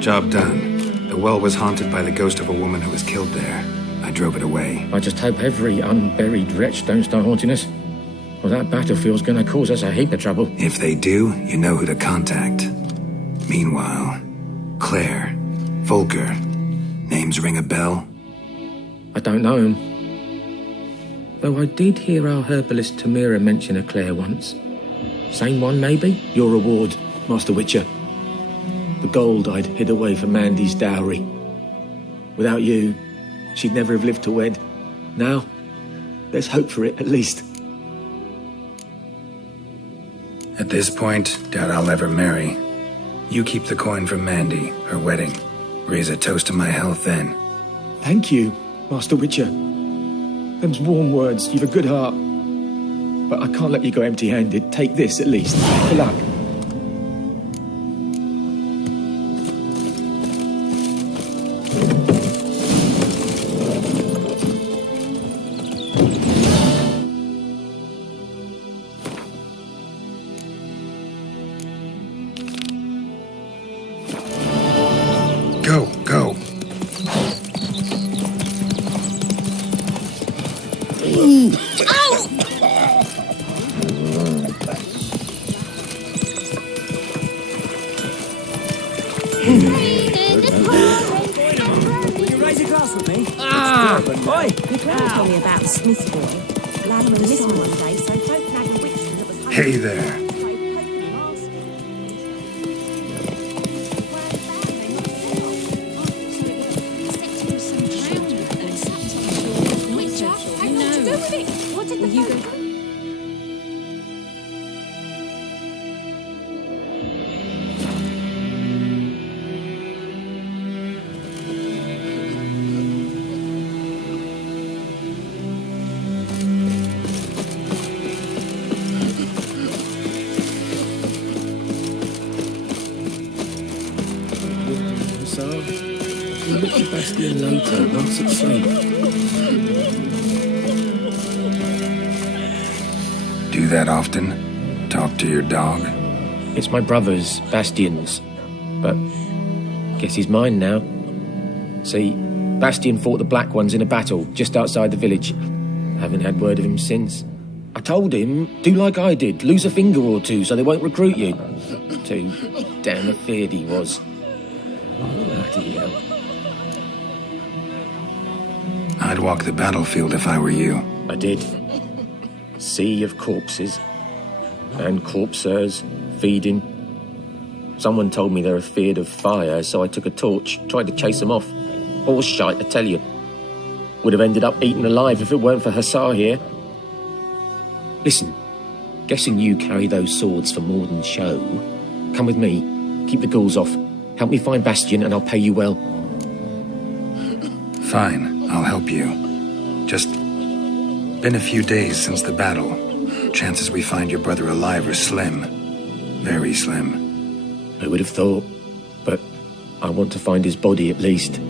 Job done. The well was haunted by the ghost of a woman who was killed there. I drove it away. I just hope every unburied wretch don't start haunting us. Well, that battlefield's gonna cause us a heap of trouble. If they do, you know who to contact. Meanwhile, Claire, Volker, names ring a bell? I don't know him. Though I did hear our herbalist Tamira mention a Claire once. Same one, maybe? Your reward, Master Witcher. The gold I'd hid away for Mandy's dowry. Without you, she'd never have lived to wed. Now, there's hope for it, at least. At this point, doubt I'll ever marry. You keep the coin from Mandy, her wedding. Raise a toast to my health then. Thank you, Master Witcher. Them's warm words, you've a good heart. But I can't let you go empty-handed. Take this, at least. Good luck. Go. McLaren told me about the Smith boy. Lad went missing one day, so folk flag a witch that was... Hey there. We'll look at Bastion later, once it's safe. Do that often? Talk to your dog? It's my brother's, Bastion's. But Guess he's mine now. See, Bastian fought the Black Ones in a battle just outside the village. Haven't had word of him since. I told him, do like I did, lose a finger or two so they won't recruit you. Too damn afeard he was. Bloody hell. I'd walk the battlefield if I were you. I did. Sea of corpses. And corpsers, feeding. Someone told me they're afeard of fire, so I took a torch, tried to chase them off. Horse shite, I tell you. Would have ended up eaten alive if it weren't for Hussar here. Listen, guessing you carry those swords for more than show. Come with me, keep the ghouls off. Help me find Bastian and I'll pay you well. Fine, I'll help you. Just been a few days since the battle. Chances we find your brother alive are slim. Very slim. I would have thought, but I want to find his body at least.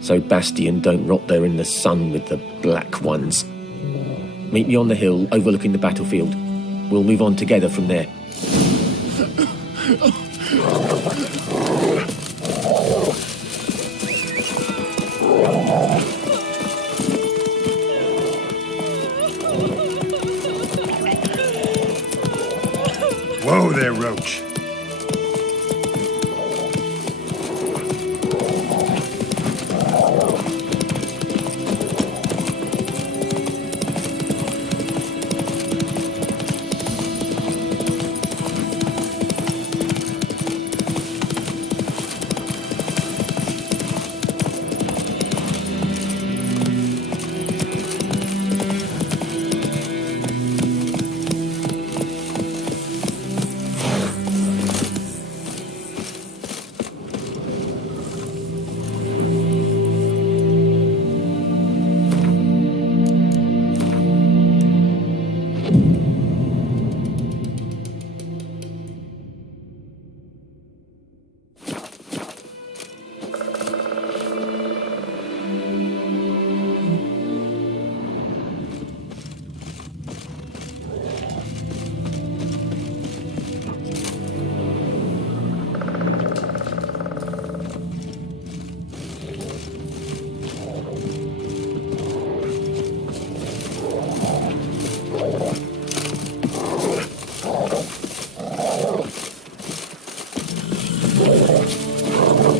So Bastian don't rot there in the sun with the Black Ones. Meet me on the hill overlooking the battlefield. We'll move on together from there. Whoa there, Roach.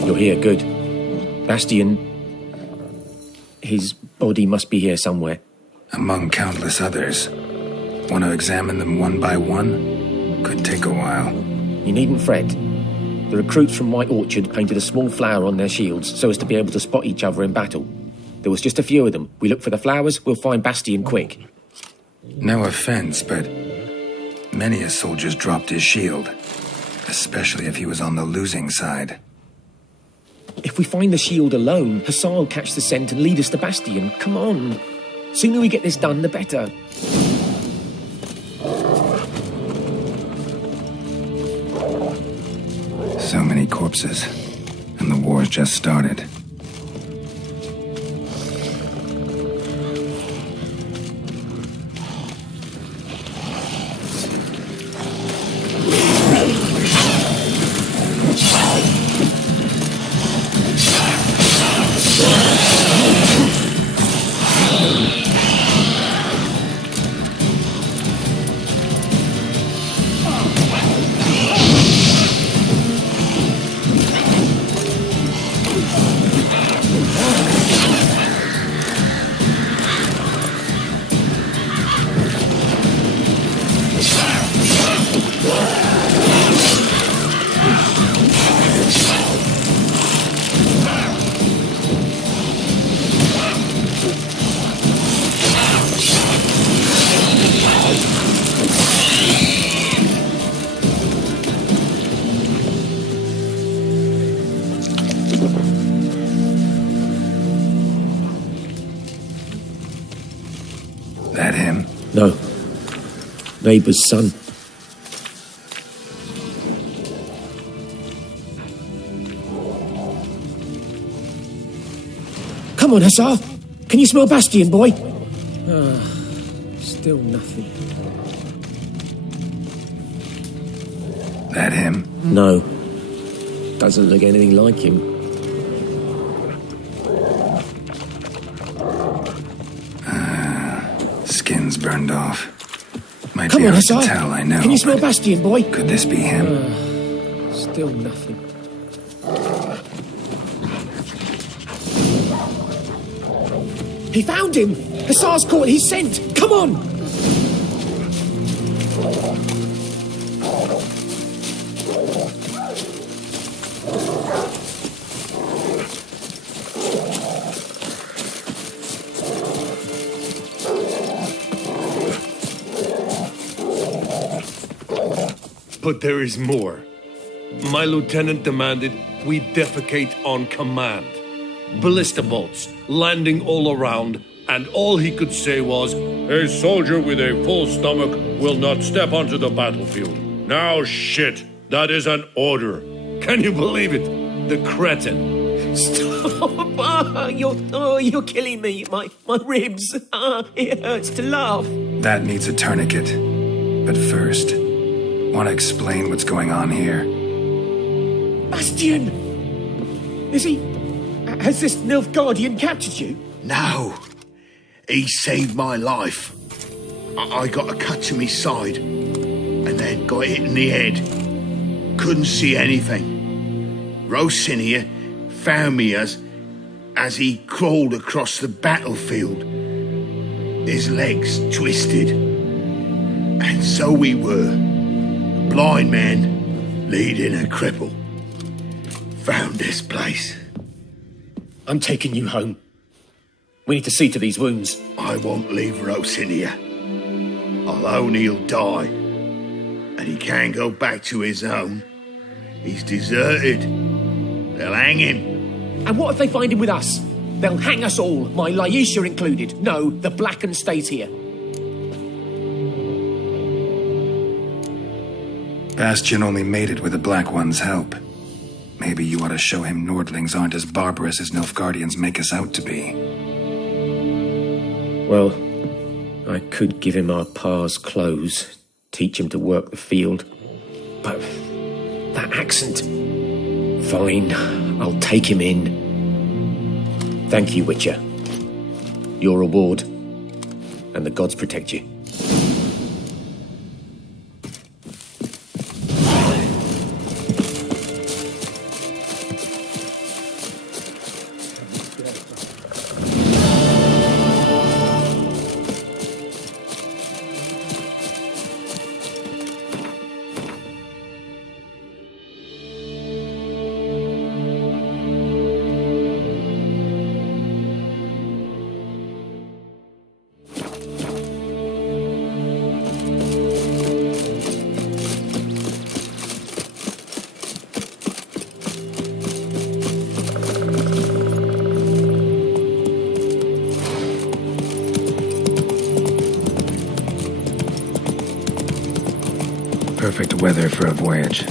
You're here, good. Bastian... his body must be here somewhere. Among countless others. Want to examine them one by one? Could take a while. You needn't fret. The recruits from White Orchard painted a small flower on their shields so as to be able to spot each other in battle. There was just a few of them. We look for the flowers, we'll find Bastian quick. No offense, but many a soldier's dropped his shield. Especially if he was on the losing side. If we find the shield alone, Hussar will catch the scent and lead us to Bastian. Come on. Sooner we get this done, the better. So many corpses. And the war's just started. That him? No. Neighbour's son. Come on, Hussar. Can you smell Bastian, boy? Still nothing. That him? No. Doesn't look anything like him. skin's burned off. Might Come be on, hard to Hussar. tell, I know. Can you smell but Bastion, boy? Could this be him? Still nothing. He found him! Hussar's caught his scent! Come on! But there is more. My lieutenant demanded we defecate on command. Ballista bolts landing all around, and all he could say was, "A soldier with a full stomach will not step onto the battlefield." Now shit, that is an order. Can you believe it? The cretin. Stop! You're killing me. My ribs. It hurts to laugh. That needs a tourniquet. But first, want to explain what's going on here? Bastion! Has this Nilfgaardian captured you? No. He saved my life. I got a cut to my side, and then got hit in the head. Couldn't see anything. Rosinia found me as he crawled across the battlefield. His legs twisted. And so we were. A blind man leading a cripple. Found this place. I'm taking you home. We need to see to these wounds. I won't leave Rosinia. Alone he'll die. And he can't go back to his own. He's deserted. They'll hang him. And what if they find him with us? They'll hang us all, my Laisha included. No, the Blackened stays here. Bastion only made it with the Black One's help. Maybe you ought to show him Nordlings aren't as barbarous as Nilfgaardians make us out to be. Well, I could give him our pa's clothes, teach him to work the field. But that accent... Fine, I'll take him in. Thank you, Witcher. Your reward, and the gods protect you. Perfect weather for a voyage.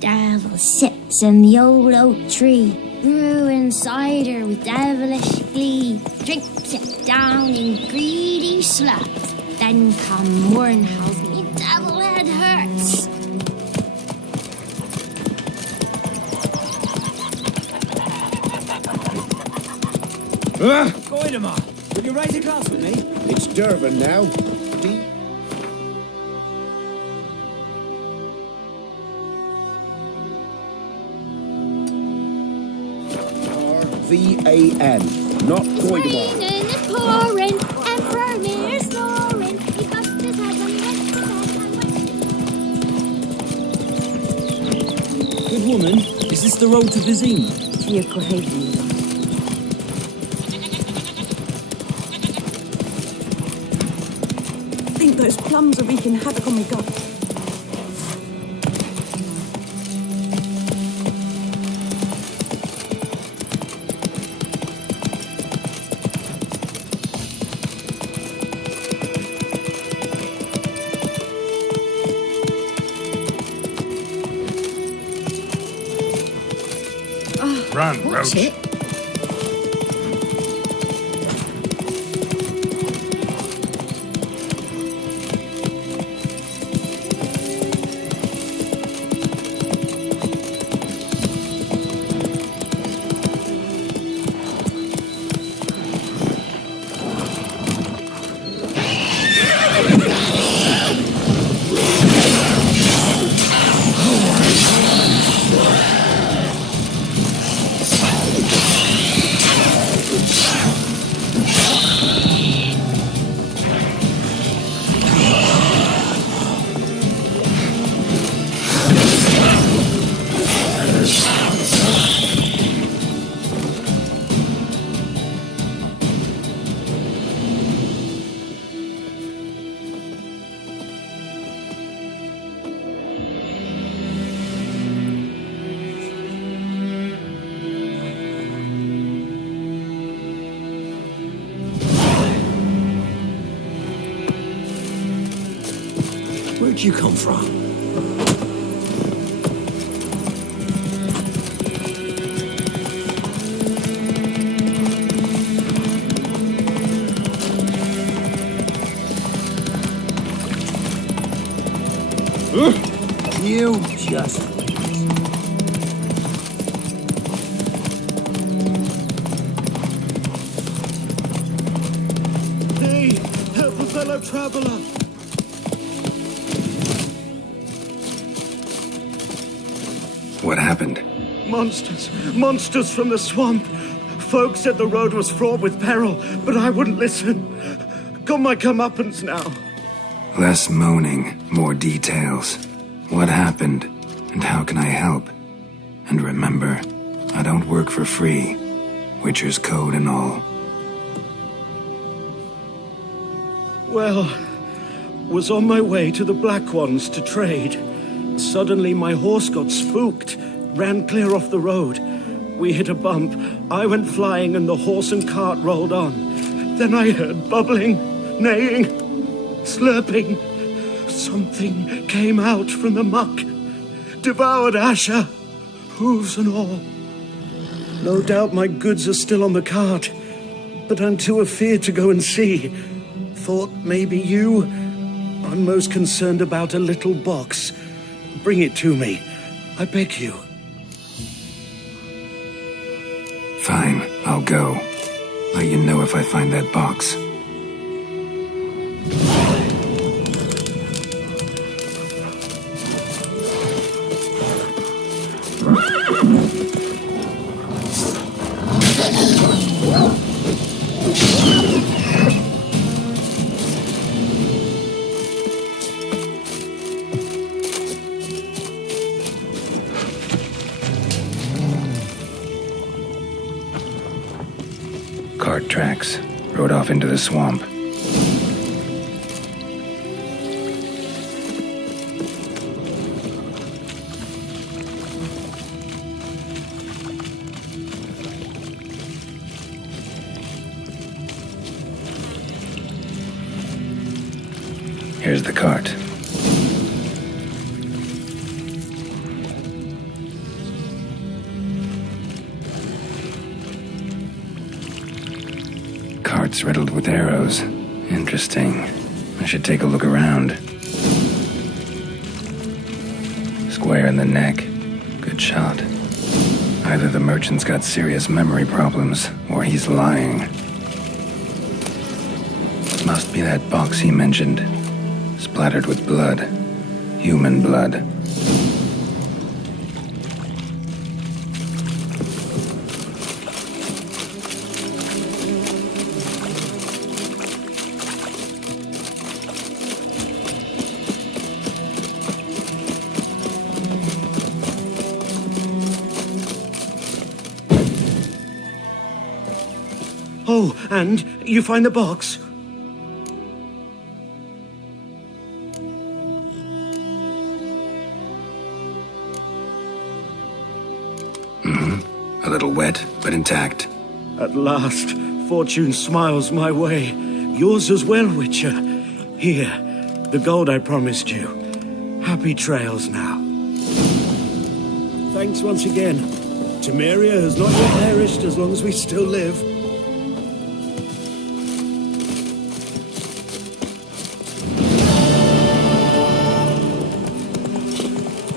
Devil sips in the old oak tree, brewing cider with devilish glee, drinks it down in greedy slugs. Then come morn, how's me devil head hurts. Goidemar, will you raise a glass with me? It's Durban now. R-V-A-N, not Goidemar. Raining and pouring, Emperor Mir snoring. He bust his head and went to bed and went. Good woman, is this the road to Vizima? Think think those plums are wreaking havoc on my gut. Run, Watch Roach. it. Where'd you come from? You just... Hey, help a fellow traveler. What happened? Monsters from the swamp. Folk said the road was fraught with peril, but I wouldn't listen. Got my comeuppance now. Less moaning, more details. What happened, and how can I help? And remember, I don't work for free. Witcher's code and all. Well, was on my way to the Black Ones to trade. Suddenly my horse got spooked, ran clear off the road. We hit a bump, I went flying and the horse and cart rolled on. Then I heard bubbling, neighing, slurping. Something came out from the muck, devoured Asher, hooves and all. No doubt my goods are still on the cart, but I'm too afeard to go and see. Thought maybe you... I'm most concerned about a little box. Bring it to me. I beg you. Fine, I'll go. Let you know if I find that box. Cart tracks. Rode off into the swamp. Here's the cart. Cart's riddled with arrows. Interesting. I should take a look around. Square in the neck. Good shot. Either the merchant's got serious memory problems, or he's lying. Must be that box he mentioned. Splattered with blood. Human blood. Oh, and you find the box? wet, but intact. At last, fortune smiles my way. Yours as well, Witcher. Here, the gold I promised you. Happy trails now. Thanks once again. Temeria has not yet perished as long as we still live.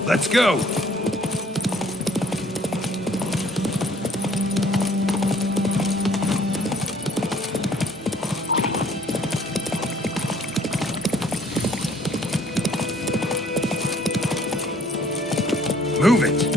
Let's go! Move it!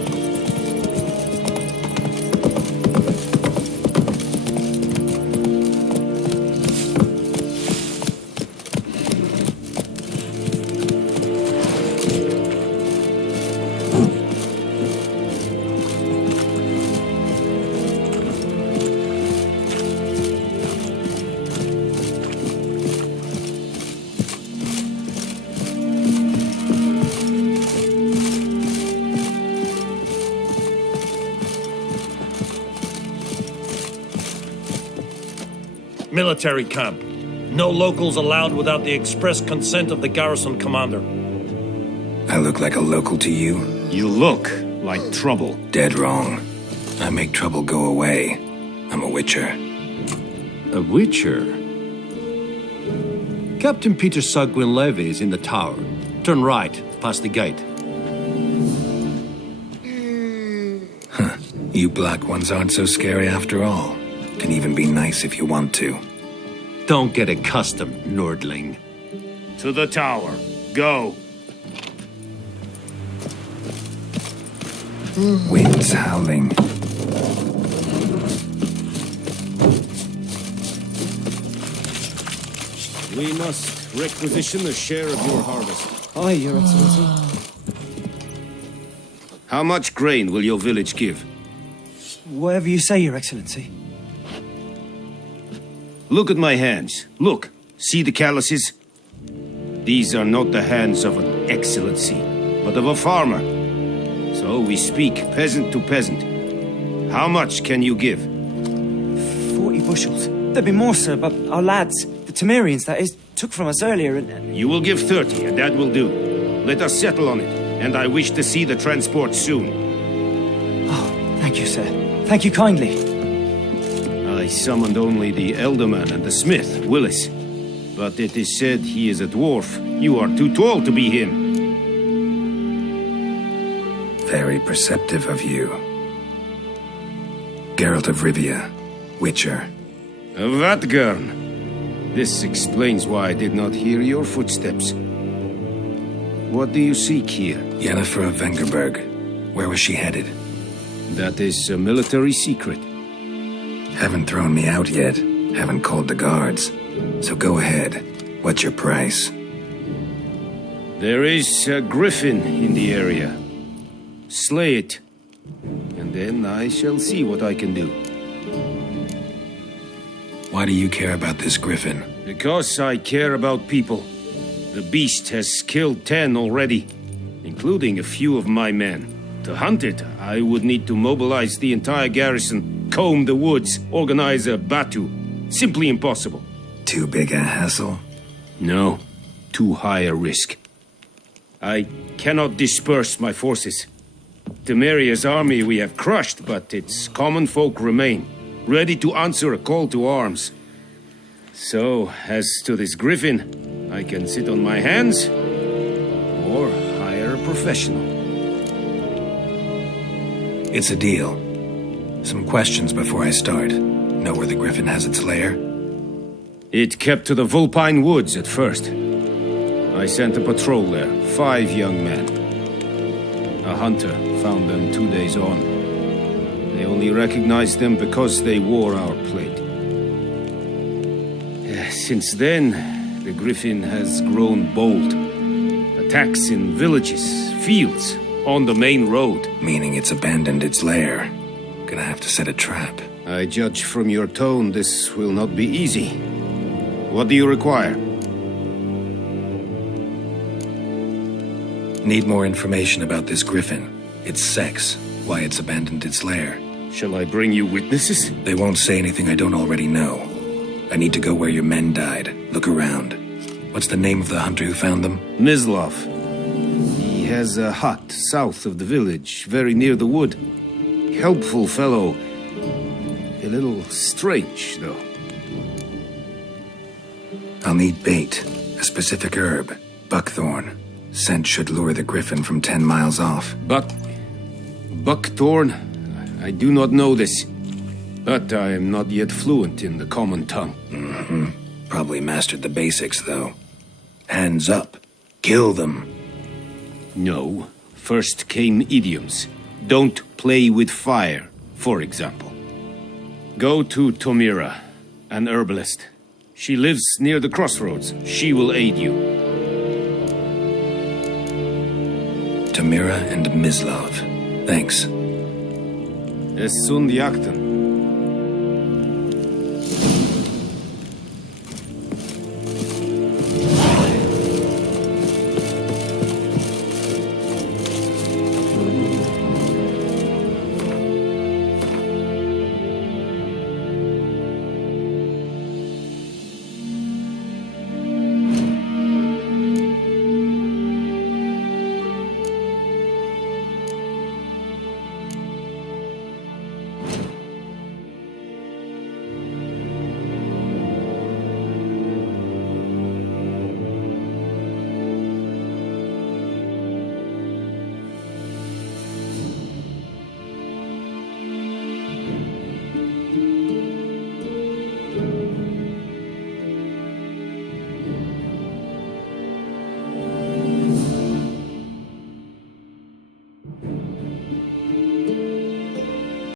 Military camp. No locals allowed without the express consent of the garrison commander. I look like a local to you? You look like trouble. Dead wrong. I make trouble go away. I'm a witcher. A witcher? Captain Peter Sagwin Levy is in the tower. Turn right, past the gate. Huh. You black ones aren't so scary after all. Can even be nice if you want to. Don't get accustomed, Nordling. To the tower. Go. Winds howling. We must requisition a share of your harvest. Aye, Your Excellency. How much grain will your village give? Whatever you say, Your Excellency. Look at my hands. Look. See the calluses? These are not the hands of an excellency, but of a farmer. So we speak peasant to peasant. How much can you give? 40 bushels. There'd be more, sir, but our lads, the Temerians, that is, took from us earlier and... You will give 30, and that will do. Let us settle on it, and I wish to see the transport soon. Oh, thank you, sir. Thank you kindly. I summoned only the Elderman and the smith, Willis. But it is said he is a dwarf. You are too tall to be him. Very perceptive of you. Geralt of Rivia, Witcher. Vatgern. This explains why I did not hear your footsteps. What do you seek here? Yennefer of Vengerberg. Where was she headed? That is a military secret. Haven't thrown me out yet. Haven't called the guards. So go ahead. What's your price? There is a griffin in the area. Slay it. And then I shall see what I can do. Why do you care about this griffin? Because I care about people. The beast has killed 10 already, including a few of my men. To hunt it, I would need to mobilize the entire garrison, comb the woods, organize a batu. Simply impossible. Too big a hassle? No, too high a risk. I cannot disperse my forces. Temeria's army we have crushed, but its common folk remain, ready to answer a call to arms. So, as to this griffin, I can sit on my hands, or hire a professional. It's a deal. Some questions before I start. Know where the griffin has its lair? It kept to the Vulpine Woods at first. I sent a patrol there, 5 young men. A hunter found them 2 days on. They only recognized them because they wore our plate. Since then, the griffin has grown bold. Attacks in villages, fields, on the main road. Meaning it's abandoned its lair. Gonna have to set a trap. I judge from your tone this will not be easy. What do you require? Need more information about this griffin. Its sex, why it's abandoned its lair. Shall I bring you witnesses? They won't say anything I don't already know. I need to go where your men died. Look around. What's the name of the hunter who found them? Mislav. He has a hut south of the village, very near the wood. Helpful fellow. A little strange, though. I'll need bait. A specific herb. Buckthorn. Scent should lure the griffin from 10 miles off. Buckthorn? I do not know this. But I am not yet fluent in the common tongue. Probably mastered the basics, though. Hands up. Kill them. No. First came idioms. Don't play with fire, for example. Go to Tomira, an herbalist. She lives near the crossroads. She will aid you. Tomira and Mislav. Thanks. Es sun jakten.